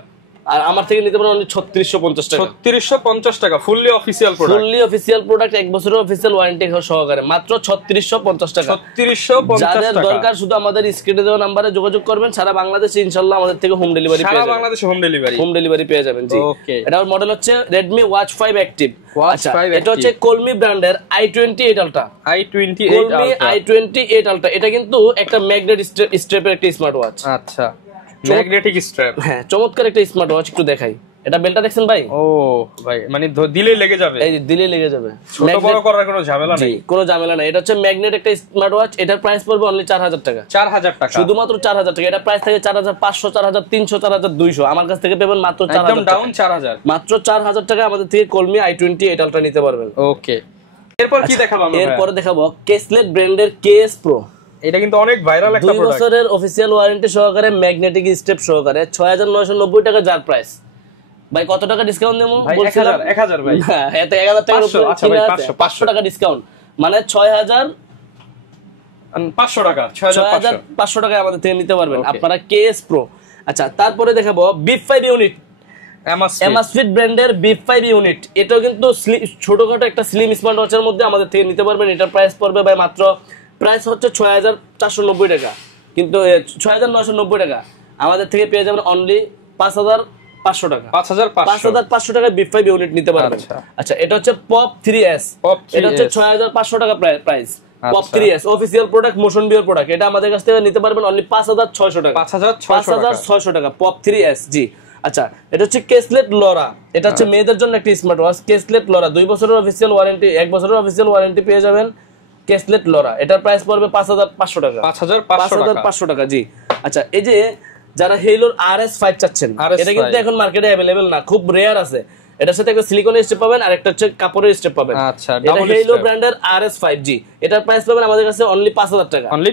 আর আমার থেকে নিতে পারেন 3650 টাকা, 3650 টাকা, fully official product, fully official product, 1 বছরের অফিশিয়াল ওয়ারেন্টি সহকারে, মাত্র 3650 টাকা। 3650 টাকা। যাদের দরকার শুধু আমাদের স্ক্রিনে দেওয়া নম্বরে যোগাযোগ করবেন, সারা বাংলাদেশে ইনশাআল্লাহ আমাদের থেকে হোম ডেলিভারি পেয়ে যাবেন, সারা বাংলাদেশে হোম ডেলিভারি পেয়ে যাবেন। জি, ওকে। এটার মডেল হচ্ছে Redmi Watch 5 Active। আচ্ছা, এটা হচ্ছে Colmi ব্র্যান্ডের i28 Ultra, Colmi i28 Ultra। এটা কিন্তু একটা ম্যাগনেট স্ট্র্যাপের একটা স্মার্ট ওয়াচ। আচ্ছা, ম্যাগনেটিক স্ট্র্যাপ, হ্যাঁ, চমৎকার একটা স্মার্ট ওয়াচ, একটু দেখাই। এটা বেলটা দেখছেন ভাই? ও ভাই, মানে দিলেই লেগে যাবে, এই দিলেই লেগে যাবে, ছোট বড় করার কোনো ঝামেলা নেই, কোনো ঝামেলা নাই। এটা হচ্ছে ম্যাগনেট একটা স্মার্ট ওয়াচ, এটার প্রাইস পড়বে অনলি 4000 টাকা, 4000 টাকা, শুধুমাত্র 4000 টাকা। এটা প্রাইস থাকে 4500, 4300, 4200, আমার কাছ থেকে পেবেন মাত্র 4000, একদম ডাউন 4000, মাত্র 4000 টাকা আমাদের থেকে Colmi i28 Ultra নিতে পারবেন। ওকে। এরপর কি দেখাবো আমরা? এরপর দেখাবো Keslett ব্র্যান্ডের KS Pro। এটা কিন্তু অনেক ভাইরাল একটা প্রোডাক্ট, 2 বছরের অফিশিয়াল ওয়ারেন্টি সহকারে, ম্যাগনেটিক স্টেপ সহকারে, 6990 টাকা যার প্রাইস। ভাই কত টাকা ডিসকাউন্ট দেবো বলছিলাম? 1000 ভাই, হ্যাঁ, এত 1000 টাকার উপরে। আচ্ছা ভাই, 500 টাকা ডিসকাউন্ট, মানে 6500 টাকা, 6500 টাকায় আমাদের থেকে নিতে পারবেন আপনারা KS Pro। আচ্ছা, তারপরে দেখাবো Beef 5 ইউনিট, Amazfit ব্র্যান্ডের Beef 5 ইউনিট। এটাও কিন্তু ছোটখাটো একটা স্লিম স্মার্ট ওয়াচের মধ্যে আমাদের থেকে নিতে পারবেন। এটার প্রাইস পড়বে ভাই মাত্র, প্রাইস হচ্ছে 6490 টাকা, কিন্তু 6990 টাকা আমাদের থেকে পেয়ে যাবেন অনলি 5500 টাকা, 5500 টাকায় Beef 5 ইউনিট নিতে পারবেন। আচ্ছা, এটা হচ্ছে Pop 3s, এটা হচ্ছে 6500 টাকা price. Pop 3s official product, motion ভিউর প্রোডাক্ট। এটা আমাদের কাছ থেকে নিতে পারবেন অনলি 5600 টাকা, 5600 টাকা Pop 3s। জি, আচ্ছা, এটা হচ্ছে Keslett Lora। এটা হচ্ছে মেয়েদের জন্য একটা স্মার্ট ওয়াচ, Keslett Lora, 2 বছরের অফিশিয়াল ওয়ারেন্টি, 1 বছরের অফিশিয়াল ওয়ারেন্টি পেয়ে যাবেন Keslett Lora। এটার প্রাইস পড়বে 5500 টাকা, 5500 টাকা। জি, আচ্ছা, এই যে যারা হেইলোর RS5 চাচ্ছেন, এটা কিন্তু এখন মার্কেটে अवेलेबल না, খুব রেয়ার আছে। এটার সাথে একটা সিলিকনের স্টেপ পাবেন, আর একটা হচ্ছে কাপড়ের স্টেপ পাবেন। আচ্ছা, এটা হেইলো ব্র্যান্ডের RS5G। এটার প্রাইস পাবেন আমাদের কাছে অনলি 5000 টাকা, অনলি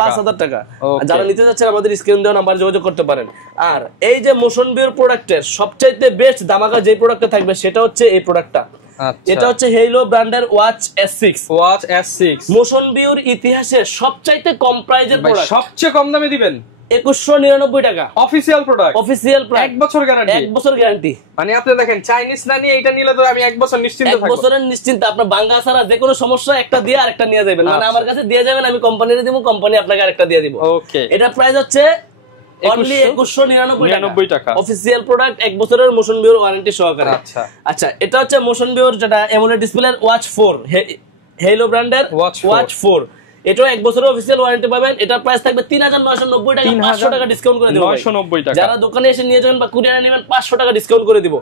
5000 টাকা। যারা নিতে যাচ্ছেন আমাদের স্ক্রিন দেওয়া নাম্বারে যোগাযোগ করতে পারেন। আর এই যে মোশন ভিউর প্রোডাক্টের সবচাইতে বেস্ট ধামাকা যে প্রোডাক্টটা থাকবে, সেটা হচ্ছে এই প্রোডাক্টটা। এটা হচ্ছে হেইলো ব্র্যান্ডের Watch S6। মোশন ভিউর ইতিহাসে সবচাইতে কম প্রাইজের প্রোডাক্ট, সবচেয়ে কম দামে দিবেন 2199 টাকা, অফিশিয়াল প্রোডাক্ট, অফিশিয়াল প্রাইস, 1 বছর গ্যারান্টি, 1 বছর গ্যারান্টি। মানে আপনি দেখেন, চাইনিজ না নিয়ে এটা নিলে তো আমি 1 বছর নিশ্চিন্ত থাকব, 1 বছরের নিশ্চিন্ত। আপনার বাঙ্গা ছাড়া যে কোনো সমস্যা একটা দিয়ে আরেকটা নিয়ে যাবেন, মানে আমার কাছে দিয়ে যাবেন, আমি কোম্পানিতে দিব, কোম্পানি আপনাকে আরেকটা দিয়ে দিব। ওকে। এটা প্রাইস হচ্ছে অনলি 2199 টাকা, অফিশিয়াল প্রোডাক্ট, 1 বছরের মোশন ভিউর ওয়ারেন্টি সহকারে। আচ্ছা, আচ্ছা, এটা হচ্ছে মোশন ভিউর যেটা এমোলেড ডিসপ্লে Watch 4, হেইলো ব্র্যান্ডের Watch 4। এটাও 1 বছরের অফিসিয়াল ওয়ারেন্টি পাবেন। এটার প্রাইস থাকবে 3990 টাকা, 500 টাকা ডিসকাউন্ট করে দেব। 990 টাকা। যারা দোকানে এসে নিয়ে যাবেন বা কুরিয়ারে নেবেন 500 টাকা ডিসকাউন্ট করে দিব।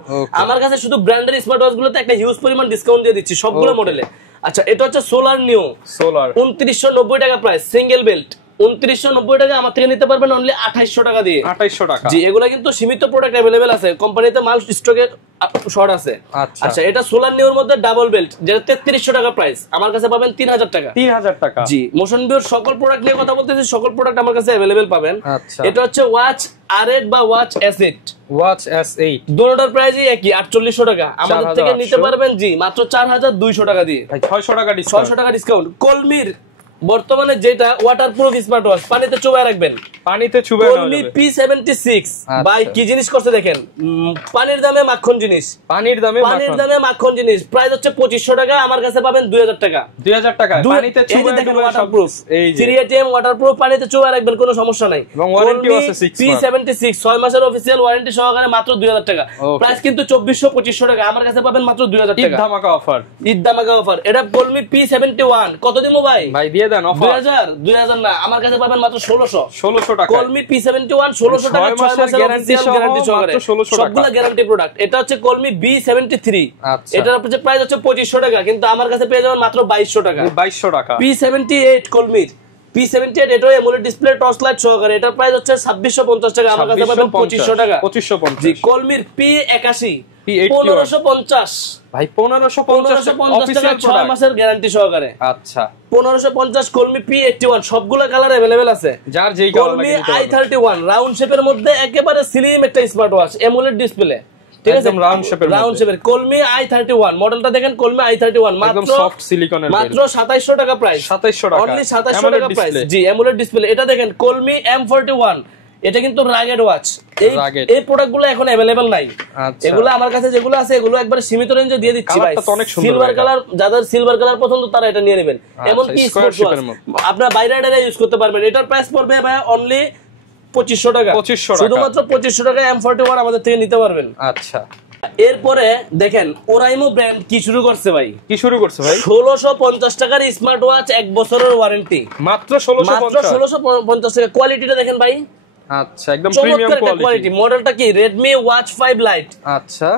আমার কাছে শুধু ব্র্যান্ডের স্মার্ট ওয়াচ গুলোতে একটা হিউজ পরিমাণ ডিসকাউন্ট দিয়ে দিচ্ছি সবগুলো মডেলে। আচ্ছা, এটা হচ্ছে সোলার নিউ, সোলার 2990 টাকা প্রাইস, সিঙ্গেল বেল্ট 2990 টাকা। আমার থেকে নিতে পারবেন অনলি 2800 টাকা দিয়ে। 2800 টাকা। জি, এগুলা কিন্তু সীমিত প্রোডাক্ট अवेलेबल আছে, কোম্পানিতে মাল স্টকে শর্ট আছে। আচ্ছা, এটা সোলার নিউর মধ্যে ডাবল বেল্ট, যেটা 3300 টাকা প্রাইস, আমার কাছে পাবেন 3000 টাকা। 3000 টাকা। জি, মোশন ভিউর সকল প্রোডাক্ট নিয়ে কথা বলতেছি, সকল প্রোডাক্ট আমার কাছে अवेलेबल পাবেন। আচ্ছা, এটা হচ্ছে ওয়াচ R8 বা ওয়াচ S8, ওয়াচ S8 দুটোটার প্রাইসই একই 4800 টাকা। আমাদের থেকে নিতে পারবেন জি মাত্র 4200 টাকা দিয়ে। ভাই 600 টাকা ডিসকাউন্ট, 600 টাকা ডিসকাউন্ট। কলমির বর্তমানে যেটা ওয়াটারপ্রুফ স্মার্ট ওয়াচ, পানিতে চুবায় রাখবেন, পানিতে চুবায় রাখবেন। কলমি P76 ভাই কি জিনিস করছে দেখেন, পানির দামে মাখন জিনিস, পানির দামে মাখন জিনিস। প্রাইস হচ্ছে 2500 টাকা, আমার কাছে পাবেন 2000 টাকা। 2000 টাকা পানিতে চুবায় দেখেন ওয়াটারপ্রুফ, এই যে 3ATM ওয়াটারপ্রুফ, পানিতে চুবায় রাখবেন, কোনো সমস্যা নাই। এবং ওয়ারেন্টিও আছে 6 মাস। P76 6 মাসের অফিশিয়াল ওয়ারেন্টি সহকারে মাত্র 2000 টাকা। প্রাইস কিন্তু 2400-2500 টাকা, আমার কাছে পাবেন মাত্র 2000 টাকা। ঈদ ধামাকা অফার, ঈদ ধামাকা অফার। এটা কলমি P71 কত দিমু ভাই? ভাই দিয়ে দেন অফার। 2000 না, আমার কাছে পাবেন মাত্র 1600 টাকা। কলমি P71 1600 টাকা, 6 মাসের গ্যারান্টি সহকারে, সবগুলা গ্যারান্টি প্রোডাক্ট। এটা হচ্ছে কলমি B73, এটার প্রাইস হচ্ছে 2500 টাকা, কিন্তু আমার কাছে পেয়ে যাবেন মাত্র 2200 টাকা। 2200 টাকা। P78 কলমির P78, এটাও এমোলেড ডিসপ্লে টর্চ লাইট সহকারে, এটার প্রাইস হচ্ছে 2650 টাকা, আমার কাছে পাবেন 2500 টাকা। 2550। জি, কলমির P81 P81 1550 ভাই, 1550 টাকা, 6 মাসের গ্যারান্টি সহকারে। আচ্ছা, 1550 কলমি P81, সবগুলা কালার अवेलेबल আছে, যার যেই কালার লাগে নিতে পারবেন। কলমি i31 রাউন্ড শেপের মধ্যে একেবারে স্লিম একটা স্মার্ট ওয়াচ, এমোলেড ডিসপ্লে, ঠিক আছে, রাউন্ড শেপের কলমি i31 মডেলটা দেখেন, কলমি i31 একদম সফট সিলিকনের, মাত্র 2700 টাকা প্রাইস, 2700 টাকা, অনলি 2700 টাকা প্রাইস। জি, এমোলেড ডিসপ্লে। এটা দেখেন কলমি M41, এটা কিন্তু রাগেড ওয়াচ। এই প্রোডাক্টগুলো এখন अवेलेबल নাই। এগুলো আমার কাছে যেগুলো আছে এগুলো একবারে সীমিত রেঞ্জে দিয়ে দিচ্ছি ভাই। সিলভার কালার, যাদের সিলভার কালার পছন্দ তারা এটা নিয়ে নেবেন। এমন কি স্পোর্টস ওয়াচ আপনারা বাইরে বাইরে ইউজ করতে পারবেন। এটার প্রাইস পড়বে ভাই অনলি 2500 টাকা, শুধুমাত্র 2500 টাকা M41 আমাদের থেকে নিতে পারবেন। আচ্ছা, এরপরে দেখেন ওরাইমো ব্র্যান্ড কি শুরু করছে ভাই, 1650 টাকার স্মার্ট ওয়াচ, 1 বছরের ওয়ারেন্টি, মাত্র 1650 টাকা। কোয়ালিটিটা দেখেন ভাই, আচ্ছা, একদম প্রিমিয়াম কোয়ালিটি। মডেলটা কি রেডমি ওয়াচ 5 লাইট। আচ্ছা,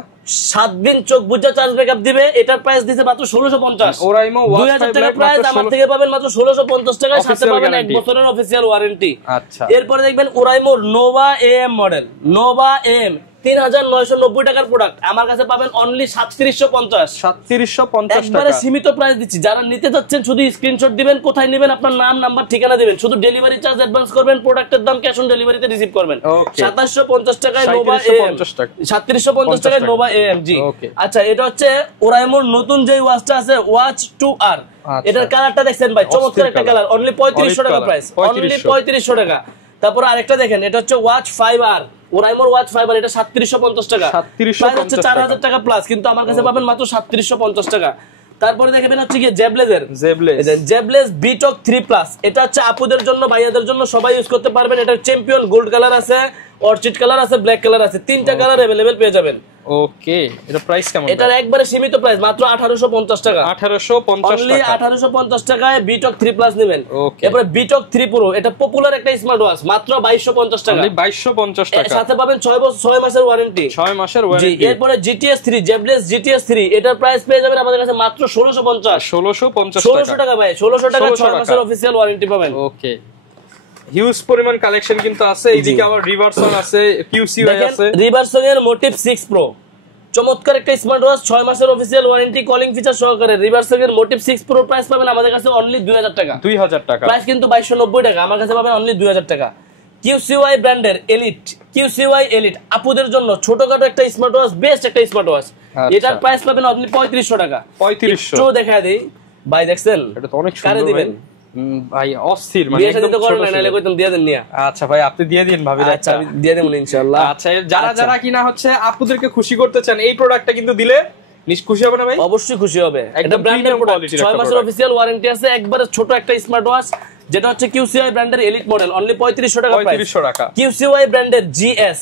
7 দিন চোখ বুঝা চার্জ ব্যাকআপ দিবে। এটার প্রাইস দিছে মাত্র 1650। ওরাইমো ওয়াচ 2000 টাকা প্রাইস, আমার থেকে পাবেন মাত্র 1650 টাকায়, সাথে পাবেন 1 বছরের অফিশিয়াল ওয়ারেন্টি। আচ্ছা, এরপরে দেখবেন Oraimo Nova AM model, Nova AM 3990 টাকার প্রোডাক্ট, আমার কাছে পাবেন অনলি 3750 টাকা। একবারে সীমিত প্রাইস দিচ্ছি। যারা নিতে যাচ্ছেন শুধু স্ক্রিনশট দিবেন, কোথায় নেবেন আপনার নাম নাম্বার ঠিকানা দিবেন, শুধু ডেলিভারি চার্জ অ্যাডভান্স করবেন, প্রোডাক্টের দাম ক্যাশ অন ডেলিভারিতে রিসিভ করবেন। 2750 টাকায় নোভা AM, 3750 টাকায় নোভা AM। জি, আচ্ছা, এটা হচ্ছে ওরাইমোর নতুন যে ওয়াচটা আছে, ওয়াচ 2R, এটার কালারটা দেখছেন ভাই, চমৎকার একটা কালার, অনলি 3500 টাকা প্রাইস, অনলি 3500 টাকা। তারপর আরেকটা দেখেন, এটা হচ্ছে ওয়াচ 5R, ওরাইমোর ওয়াচ 5R, এটা 3750 টাকা, প্রাইস হচ্ছে 4000 টাকা প্লাস, কিন্তু আমার কাছে পাবেন মাত্র 3750 টাকা। তারপরে দেখবেন হচ্ছে কি জেবলেস বিটক 3+, এটা হচ্ছে আপুদের জন্য, ভাইয়াদের জন্য, সবাই ইউজ করতে পারবেন। এটা চ্যাম্পিয়ন গোল্ড কালার আছে, অর্চিড কালার আছে, ব্ল্যাক কালার আছে, 3টা কালার अवेलेबल পেয়ে যাবেন। ওকে, এটা প্রাইস কেমন? এটার একবারে সীমিত প্রাইস মাত্র 1850 টাকা, 1850 অনলি 1850 টাকায় বিটক 3+ নেবেন। এরপরে বিটক 3 প্রো, এটা পপুলার একটা স্মার্ট ওয়াচ, মাত্র 2250 টাকা, অনলি 2250 টাকা, সাথে পাবেন 6 মাসের ওয়ারেন্টি, 6 মাসের ওয়ারেন্টি। জি, এরপরে GTS 3, জেবলেস GTS 3, এটার প্রাইস পেয়ে যাবেন আমাদের কাছে মাত্র 1650 টাকা ভাই, 1600 টাকা 6 মাসের অফিশিয়াল ওয়ারেন্টি পাবেন। ওকে, হিউজ পরিমাণ কালেকশন কিন্তু আছে। এইদিকে আবার রিভারসন আছে, QCY আছে, রিভারসন এর মোটিভ 6 প্রো, চমৎকার একটা স্মার্ট ওয়াচ, 6 মাসের অফিশিয়াল ওয়ারেন্টি, কলিং ফিচার সহকারে। রিভারসন এর মোটিভ 6 প্রো প্রাইস পাবেন আমাদের কাছে অনলি 2000 টাকা, 2000 টাকা, প্রাইস কিন্তু 2290 টাকা, আমার কাছে পাবেন অনলি 2000 টাকা। QCY ব্র্যান্ডের এলিট, QCY এলিট আপুদের জন্য ছোটখাটো একটা স্মার্ট ওয়াচ, বেস্ট একটা স্মার্ট ওয়াচ, এটার প্রাইস পাবেন আপনি 3500 টাকা। 3500 তো দেখা দেই ভাই, দেখছেন এটা তো অনেক সুন্দর দিবেন ভাই, অস্থির, মানে একদম ছোট নাইলে কইতাম দিয়ে দেন নিয়া। আচ্ছা ভাই, আপনি দিয়ে দিন ভাবি। আচ্ছা, আমি দিয়ে দেব ইনশাআল্লাহ। আচ্ছা, যারা কিনা হচ্ছে আপুদেরকে খুশি করতে চান, এই প্রোডাক্টটা কিন্তু দিলে খুশি হবে না ভাই? অবশ্যই খুশি হবে। এটা ব্র্যান্ডের প্রোডাক্ট, 6 মাসের অফিশিয়াল ওয়ারেন্টি আছে, একবারে ছোট একটা স্মার্ট ওয়াচ, যেটা হচ্ছে QCY ব্র্যান্ডের এলিট মডেল, অনলি 3500 টাকা প্রাইস। 3500 টাকা। QCY ব্র্যান্ডের GS,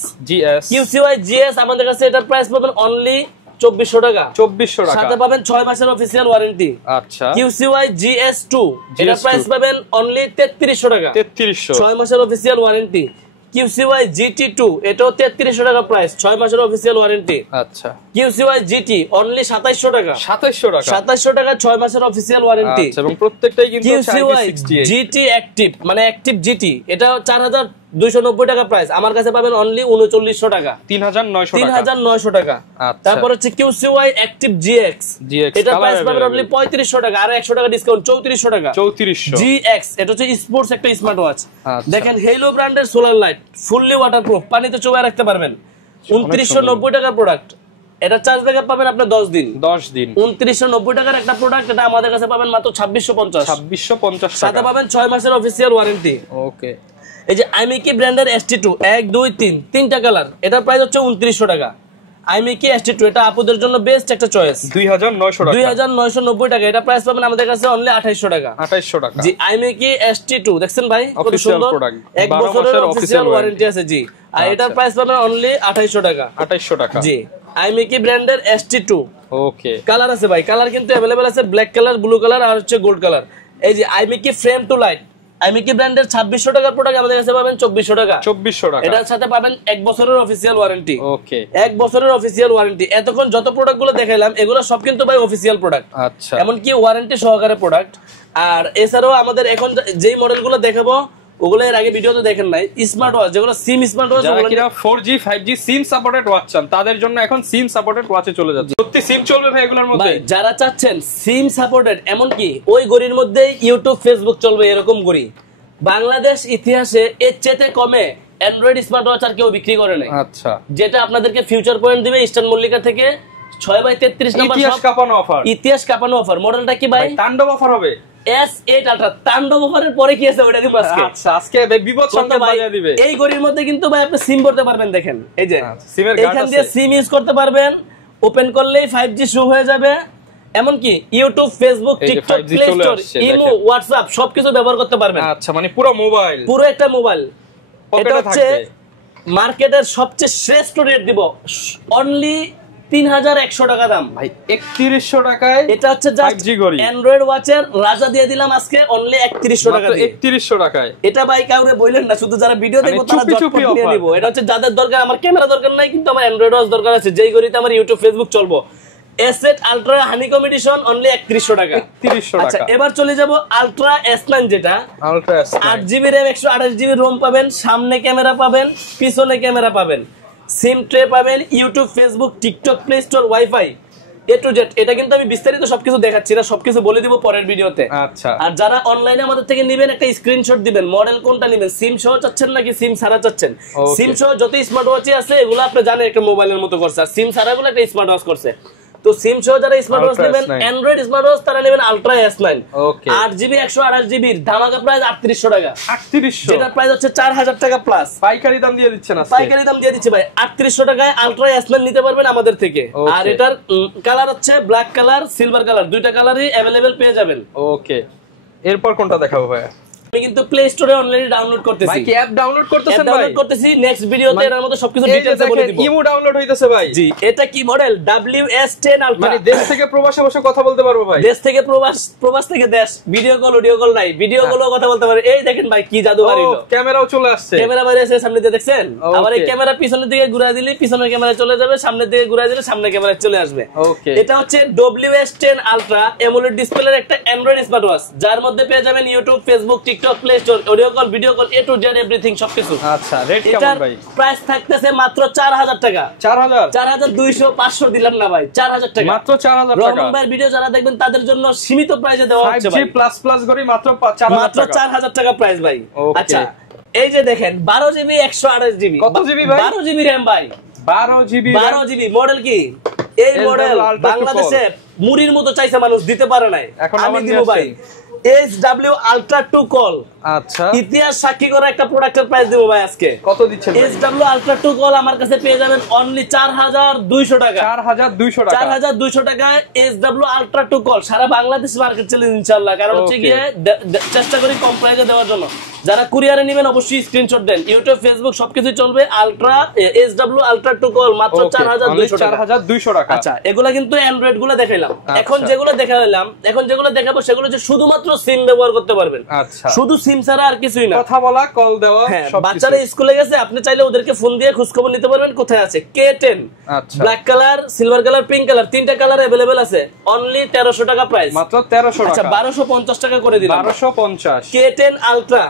QCY GS আমাদের কাছে এটার প্রাইস পাবেন অনলি 2400 টাকা। 2400 টাকা, সাথে পাবেন 6 মাসের অফিসিয়াল ওয়ারেন্টি। আচ্ছা, QCY GS2 এটা প্রাইস পাবেন অনলি 3300 টাকা। 3300, 6 মাসের অফিসিয়াল ওয়ারেন্টি। QCY GT2 এটাও 3300 টাকা প্রাইস, 6 মাসের অফিসিয়াল ওয়ারেন্টি। আচ্ছা, QCY GT অনলি 2700 টাকা। 2700 টাকা, 2700 টাকা 6 মাসের অফিসিয়াল ওয়ারেন্টি। আচ্ছা, এবং প্রত্যেকটাই কিন্তু QCY GT অ্যাক্টিভ মানে অ্যাক্টিভ GT এটা 4290 টাকা প্রাইস, আমার কাছে পাবেন অনলি 3900 টাকা, 3900 টাকা। তারপর হচ্ছে QCY অ্যাক্টিভ GX এটা প্রাইস পাবেন অনলি 3500 টাকা, আর 100 টাকা ডিসকাউন্ট 3400 টাকা। 3400 GX এটা হচ্ছে স্পোর্টস একটা স্মার্ট ওয়াচ। দেখেন হেলো ব্র্যান্ডের সোলার লাইট, ফুললি ওয়াটারপ্রুফ, পানিতে চুবায় রাখতে পারবেন। 2990 টাকার প্রোডাক্ট, এটা চার্জ ব্যাকআপ পাবেন আপনি 10 দিন। 2990 টাকার একটা প্রোডাক্ট, এটা আমাদের কাছে পাবেন মাত্র 2650 টাকা। সাথে পাবেন 6 মাসের অফিসিয়াল ওয়ারেন্টি। ওকে, এই যে আইমিকি ব্র্যান্ডের ST2 1 2 3 তিনটা কালার, এটার প্রাইস হচ্ছে 2900 টাকা। আইমিকি ST2 এটা আপুদের জন্য বেস্ট একটা চয়েস, 2990 টাকা। এটা প্রাইস পাবেন আমাদের কাছে অনলি 2800 টাকা। জি, আইমিকি ST2 দেখছেন ভাই কত সুন্দর, 1 বছরের অফিসিয়াল ওয়ারেন্টি আছে। জি, আর এটার প্রাইস পাবেন অনলি 2800 টাকা। জি, আইমিকি ব্র্যান্ডের ST2। ওকে, কালার আছে ভাই, কালার কিন্তু अवेलेबल আছে, ব্ল্যাক কালার, ব্লু কালার আর হচ্ছে গোল্ড কালার। এই যে আইমিকি ফ্রেম টু লাইট, আইমিকি ব্র্যান্ডের 2600 টাকার প্রোডাক্ট আমাদের কাছে পাবেন 2400 টাকা। এটার সাথে পাবেন 1 বছরের অফিসিয়াল ওয়ারেন্টি। ওকে, 1 বছরের অফিসিয়াল ওয়ারেন্টি। এতক্ষণ যত প্রোডাক্টগুলো দেখাইলাম এগুলো সব কিন্তু ভাই অফিসিয়াল প্রোডাক্ট। আচ্ছা, এমন কি ওয়ারেন্টি সহকারে প্রোডাক্ট। আর এছাড়াও আমাদের এখন যেই মডেলগুলো দেখাবো ওগুলো এর আগে ভিডিওতে দেখেন নাই, স্মার্ট ওয়াচ যেগুলো সিম স্মার্ট ওয়াচ, যারা কিনা 4G 5G SIM supported watch চান তাদের জন্য এখন সিম সাপোর্টেড ওয়াচে চলে যাচ্ছে। সত্যি সিম চলবে ভাই এগুলোর মধ্যে? ভাই যারা চাচ্ছেন সিম সাপোর্টেড, এমন কি ওই গড়ির মধ্যেই ইউটিউব ফেসবুক চলবে এরকম গড়ি, বাংলাদেশ ইতিহাসে এর চেয়ে কমে অ্যান্ড্রয়েড স্মার্ট ওয়াচ আর কেউ বিক্রি করে নাই। আচ্ছা, যেটা আপনাদেরকে ফিউচার পয়েন্ট দিবে ইস্টার্ন মল্লিকা থেকে 6/33 নাম্বার, ইতিহাস কাঁপানো অফার। ইতিহাস কাঁপানো অফার। মডেলটা কি ভাই? তাণ্ডব অফার হবে। S8 আলট্রা তাণ্ডব অফারের পরে কি আছে ওটা দিব আজকে। আচ্ছা, আজকে বিপদ সংকেত বাজিয়ে দিবে। এই গড়ির মধ্যে কিন্তু ভাই আপনি সিম করতে পারবেন। দেখেন এই যে সিমের গার্ড আছে, এখান দিয়ে সিম ইউজ করতে পারবেন, ওপেন করলেই 5G শুরু হয়ে যাবে। এমনকি YouTube, Facebook, TikTok, play store, imo, WhatsApp সবকিছু ব্যবহার করতে পারবেন। আচ্ছা, মানে পুরো মোবাইল, পুরো একটা মোবাইল। এটা হচ্ছে মার্কেটের সবচেয়ে শ্রেষ্ঠ রেট দিব, অনলি 3100 টাকা দাম ভাই। 3100 টাকায় এটা হচ্ছে জাস্ট অ্যান্ড্রয়েড ওয়াচের রাজা দিয়ে দিলাম আজকে অনলি 3100 টাকা দিয়ে। 3100 টাকায় এটা ভাই কাউরে বললেন না, শুধু যারা ভিডিও দেখো তারা ঝটপট নিয়ে নিব। এটা হচ্ছে যাদের দরকার, আমার ক্যামেরা দরকার নাই কিন্তু আমার অ্যান্ড্রয়েড ওয়াচ দরকার আছে, যেই গড়িতে আমার ইউটিউব, ফেসবুক চলবো। S8 ultra honeycomb addition only 3100 টাকা। 3100 টাকা। আচ্ছা, এবার চলে যাব আলট্রা S9, যেটা ultra S9 8GB RAM 128GB ROM পাবেন, সামনে ক্যামেরা পাবেন, পিছনে ক্যামেরা পাবেন, সিম ট্রে পাবেন, YouTube, Facebook, TikTok, play store, wifi A to Z। এটা কিন্তু আমি বিস্তারিত সবকিছু দেখাচ্ছি না, সবকিছু বলে দিব পরের ভিডিওতে। আচ্ছা, আর যারা অনলাইনে আমাদের থেকে নেবেন একটা স্ক্রিনশট দিবেন, মডেল কোনটা নেবেন, সিম সহ চাচ্ছেন নাকি সিম ছাড়া চাচ্ছেন। সিম সহ যত স্মার্ট ওয়াচই আছে এগুলো আপনি জানেন একটা মোবাইলের মতো করছে, আর সিম ছাড়া গুলো একটা স্মার্ট ওয়াচ করছে। তো সিম সহ যারা স্মার্ট ওয়াচ নেবেন, অ্যান্ড্রয়েড স্মার্ট ওয়াচ, তারা নেবেন আলট্রা S9। ওকে, 8GB 128GB ধামাকা প্রাইস 3800 টাকা। 3800, যেটা প্রাইস হচ্ছে 4000 টাকা প্লাস। পাইকারি দাম দিয়ে দিচ্ছেন আজকে, পাইকারি দাম দিয়ে দিচ্ছে ভাই। 3800 টাকায় আলট্রা S9 নিতে পারবেন আমাদের থেকে। আর এটার কালার হচ্ছে ব্ল্যাক কালার, সিলভার কালার, দুইটা কালারই अवेलेबल পেয়ে যাবেন। ওকে, এরপর কোনটা দেখাবো ভাই? আমি কিন্তু প্লে স্টোরে অলরেডি ডাউনলোড করতেছি। ভাই কি অ্যাপ ডাউনলোড করতেছেন? ভাই ডাউনলোড করতেছি, নেক্সট ভিডিওতে এর মধ্যে সবকিছু ডিটেইলসে বলে দিব। ইমো ডাউনলোড হইতাছে ভাই। জি, এটা কি মডেল? WS10 ultra. মানে দেশ থেকে প্রবাসে বসে কথা বলতে পারবো ভাই। দেশ থেকে প্রবাস, প্রবাস থেকে দেশ, ভিডিও কল, অডিও কল নাই, ভিডিও কলও কথা বলতে পারে। এই দেখেন ভাই কি জাদু বাড়িলো, ক্যামেরাও চলে আসছে, ক্যামেরা বাইরে এসে সামনে দিয়ে দেখছেন। আবার এই ক্যামেরা পিছনের দিকে ঘুরায় দিলে পিছনের ক্যামেরা চলে যাবে, সামনের দিকে ঘুরায় দিলে সামনের ক্যামেরা চলে আসবে। ওকে, এটা হচ্ছে WS10 আলট্রা AMOLED ডিসপ্লের একটা অ্যান্ড্রয়েড স্মার্ট ওয়াচ, যার মধ্যে পেয়ে যাবেন YouTube, Facebook, TikTok, play store, video call, video call, A to Z everything সবকিছু। আচ্ছা, রেট কেমন ভাই? প্রাইস থাকতেছে মাত্র 4000 টাকা। 4000, 4200, 500 দিলাম না ভাই, 4000 টাকা, মাত্র 4000 টাকা। রহমান ভাইয়ের ভিডিও যারা দেখবেন তাদের জন্য সীমিত প্রাইসে দেওয়া হচ্ছে ভাই। 5G প্লাস প্লাস করে মাত্র 4000 টাকা প্রাইস ভাই। আচ্ছা, এই যে দেখেন 12GB 128GB। কত জিবি ভাই? 12GB RAM ভাই। 12GB মডেল কি? এই মডেল বাংলাদেশে মুড়ির মতো চাইছে মানুষ, দিতে পারে নাই, আমি দিব ভাই। SW Ultra 2 Call আচ্ছা, ইতিহাস সাক্ষী করা একটা প্রোডাক্টের প্রাইস দেবো ভাই আজকে। কত দিচ্ছেন? SW Ultra 2 কল আমার কাছে পেয়ে যাবেন অনলি 4200 টাকা। 4200 টাকা, 4200 টাকায় SW Ultra 2 কল। সারা বাংলাদেশ মার্কেট চ্যালেঞ্জ ইনশাআল্লাহ। কারণ হচ্ছে গিয়ে চেষ্টা করি কম প্রাইসে দেওয়ার জন্য। যারা কুরিয়ারে নেবেন অবশ্যই স্ক্রিনশট দেন। ইউটিউব, ফেসবুক সবকিছু চলবে। আলট্রা SW Ultra 2 কল মাত্র 4200 টাকা। 4200 টাকা। আচ্ছা, এগুলা কিন্তু অ্যান্ড্রয়েড গুলো দেখাইলাম। এখন যেগুলো দেখাইলাম, এখন যেগুলো দেখাবো সেগুলো হচ্ছে শুধুমাত্র সিম ব্যবহার করতে পারবেন। আচ্ছা, শুধু সিম ছাড়া আর কিছুই না। কথা বলা, কল দেওয়া, বাচ্চারা স্কুলে গেছে, আপনি চাইলে ওদেরকে ফোন দিয়ে খোঁজ খবর নিতে পারবেন কোথায় আছে। K10 black colour, silver colour, pink colour, তিনটা কালার अवेलेबल আছে। অনলি 1300 টাকা প্রাইস, মাত্র 1300 টাকা। আচ্ছা 1250 টাকা করে দিলাম। 1250। K10 আলট্রা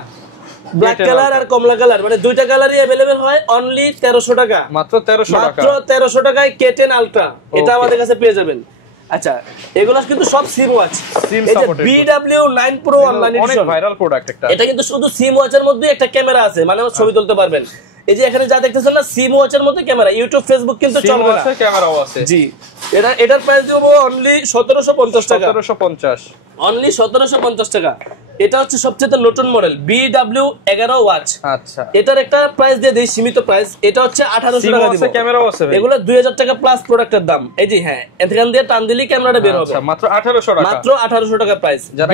ব্ল্যাক কালার আর কমলা কালার, মানে দুইটা কালারই अवेलेबल হয়। অনলি 1300 টাকা, মাত্র 1300 টাকা। মাত্র 1300 টাকায় K10 আলট্রা এটা আমাদের কাছে পেয়ে যাবেন। আচ্ছা, এগুলো কিন্তু সব সিম ওয়াচ। সিম এই যে সাপোর্টেড BW9 Pro অনলাইন অনেক এডিশন, ভাইরাল প্রোডাক্ট একটা। এটা কিন্তু শুধু সিম ওয়াচের মধ্যে একটা ক্যামেরা আছে, মানে ছবি তুলতে পারবেন। এই যে এখানে যা দেখতেছেন না, সিম ওয়াচের মধ্যে ক্যামেরা। ইউটিউব, ফেসবুক কিন্তু চলবে না, ক্যামেরাও আছে। জি, এটার প্রাইস দেবো অনলি 1750 টাকা। 1750, অনলি 1750 টাকা। এটা হচ্ছে সবচেয়ে নতুন মডেল BW11 ওয়াচ। আচ্ছা, এটার একটা প্রাইস দিয়ে দেই, সীমিত প্রাইস। এটা হচ্ছে 1800 টাকা দিব। ক্যামেরাও আছে ভাই। এগুলো 2000 টাকা প্লাস প্রোডাক্টের দাম। এই যে হ্যাঁ, এখান দিয়ে টান দিলেই ক্যামেরাটা বের হবে। আচ্ছা, মাত্র 1800 টাকা। মাত্র 1800 টাকা প্রাইস। যারা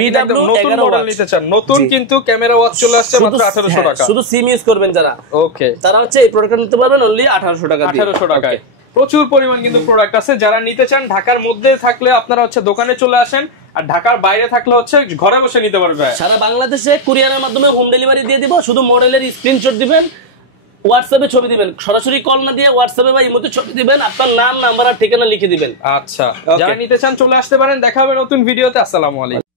নতুন মডেল নিতে চান, নতুন কিন্তু ক্যামেরা ওয়াচ চলে আসছে মাত্র 1800 টাকা। শুধু সিম ইউজ করবেন যারা, ওকে, তারা হচ্ছে এই প্রোডাক্টটা নিতে পারবেন অনলি 1800 টাকা দিয়ে। 1800 টাকায় প্রচুর পরিমাণ কিন্তু প্রোডাক্ট আছে। যারা নিতে চান, ঢাকার মধ্যে থাকলে আপনারা হচ্ছে দোকানে চলে আসেন, আর ঢাকার বাইরে থাকলে হচ্ছে ঘরে বসে নিতে পারবেন। সারা বাংলাদেশে কুরিয়ারের মাধ্যমে হোম ডেলিভারি দিয়ে দিব। শুধু মডেলের স্ক্রিনশট দিবেন, হোয়াটসঅ্যাপে ছবি দিবেন। সরাসরি কল না দিয়ে হোয়াটসঅ্যাপে বা ইমোতে ছবি দিবেন, আপনার নাম, নাম্বার আর ঠিকানা লিখে দিবেন। আচ্ছা, যারা নিতে চান চলে আসতে পারেন। দেখা হবে নতুন ভিডিওতে। আসসালামু আলাইকুম।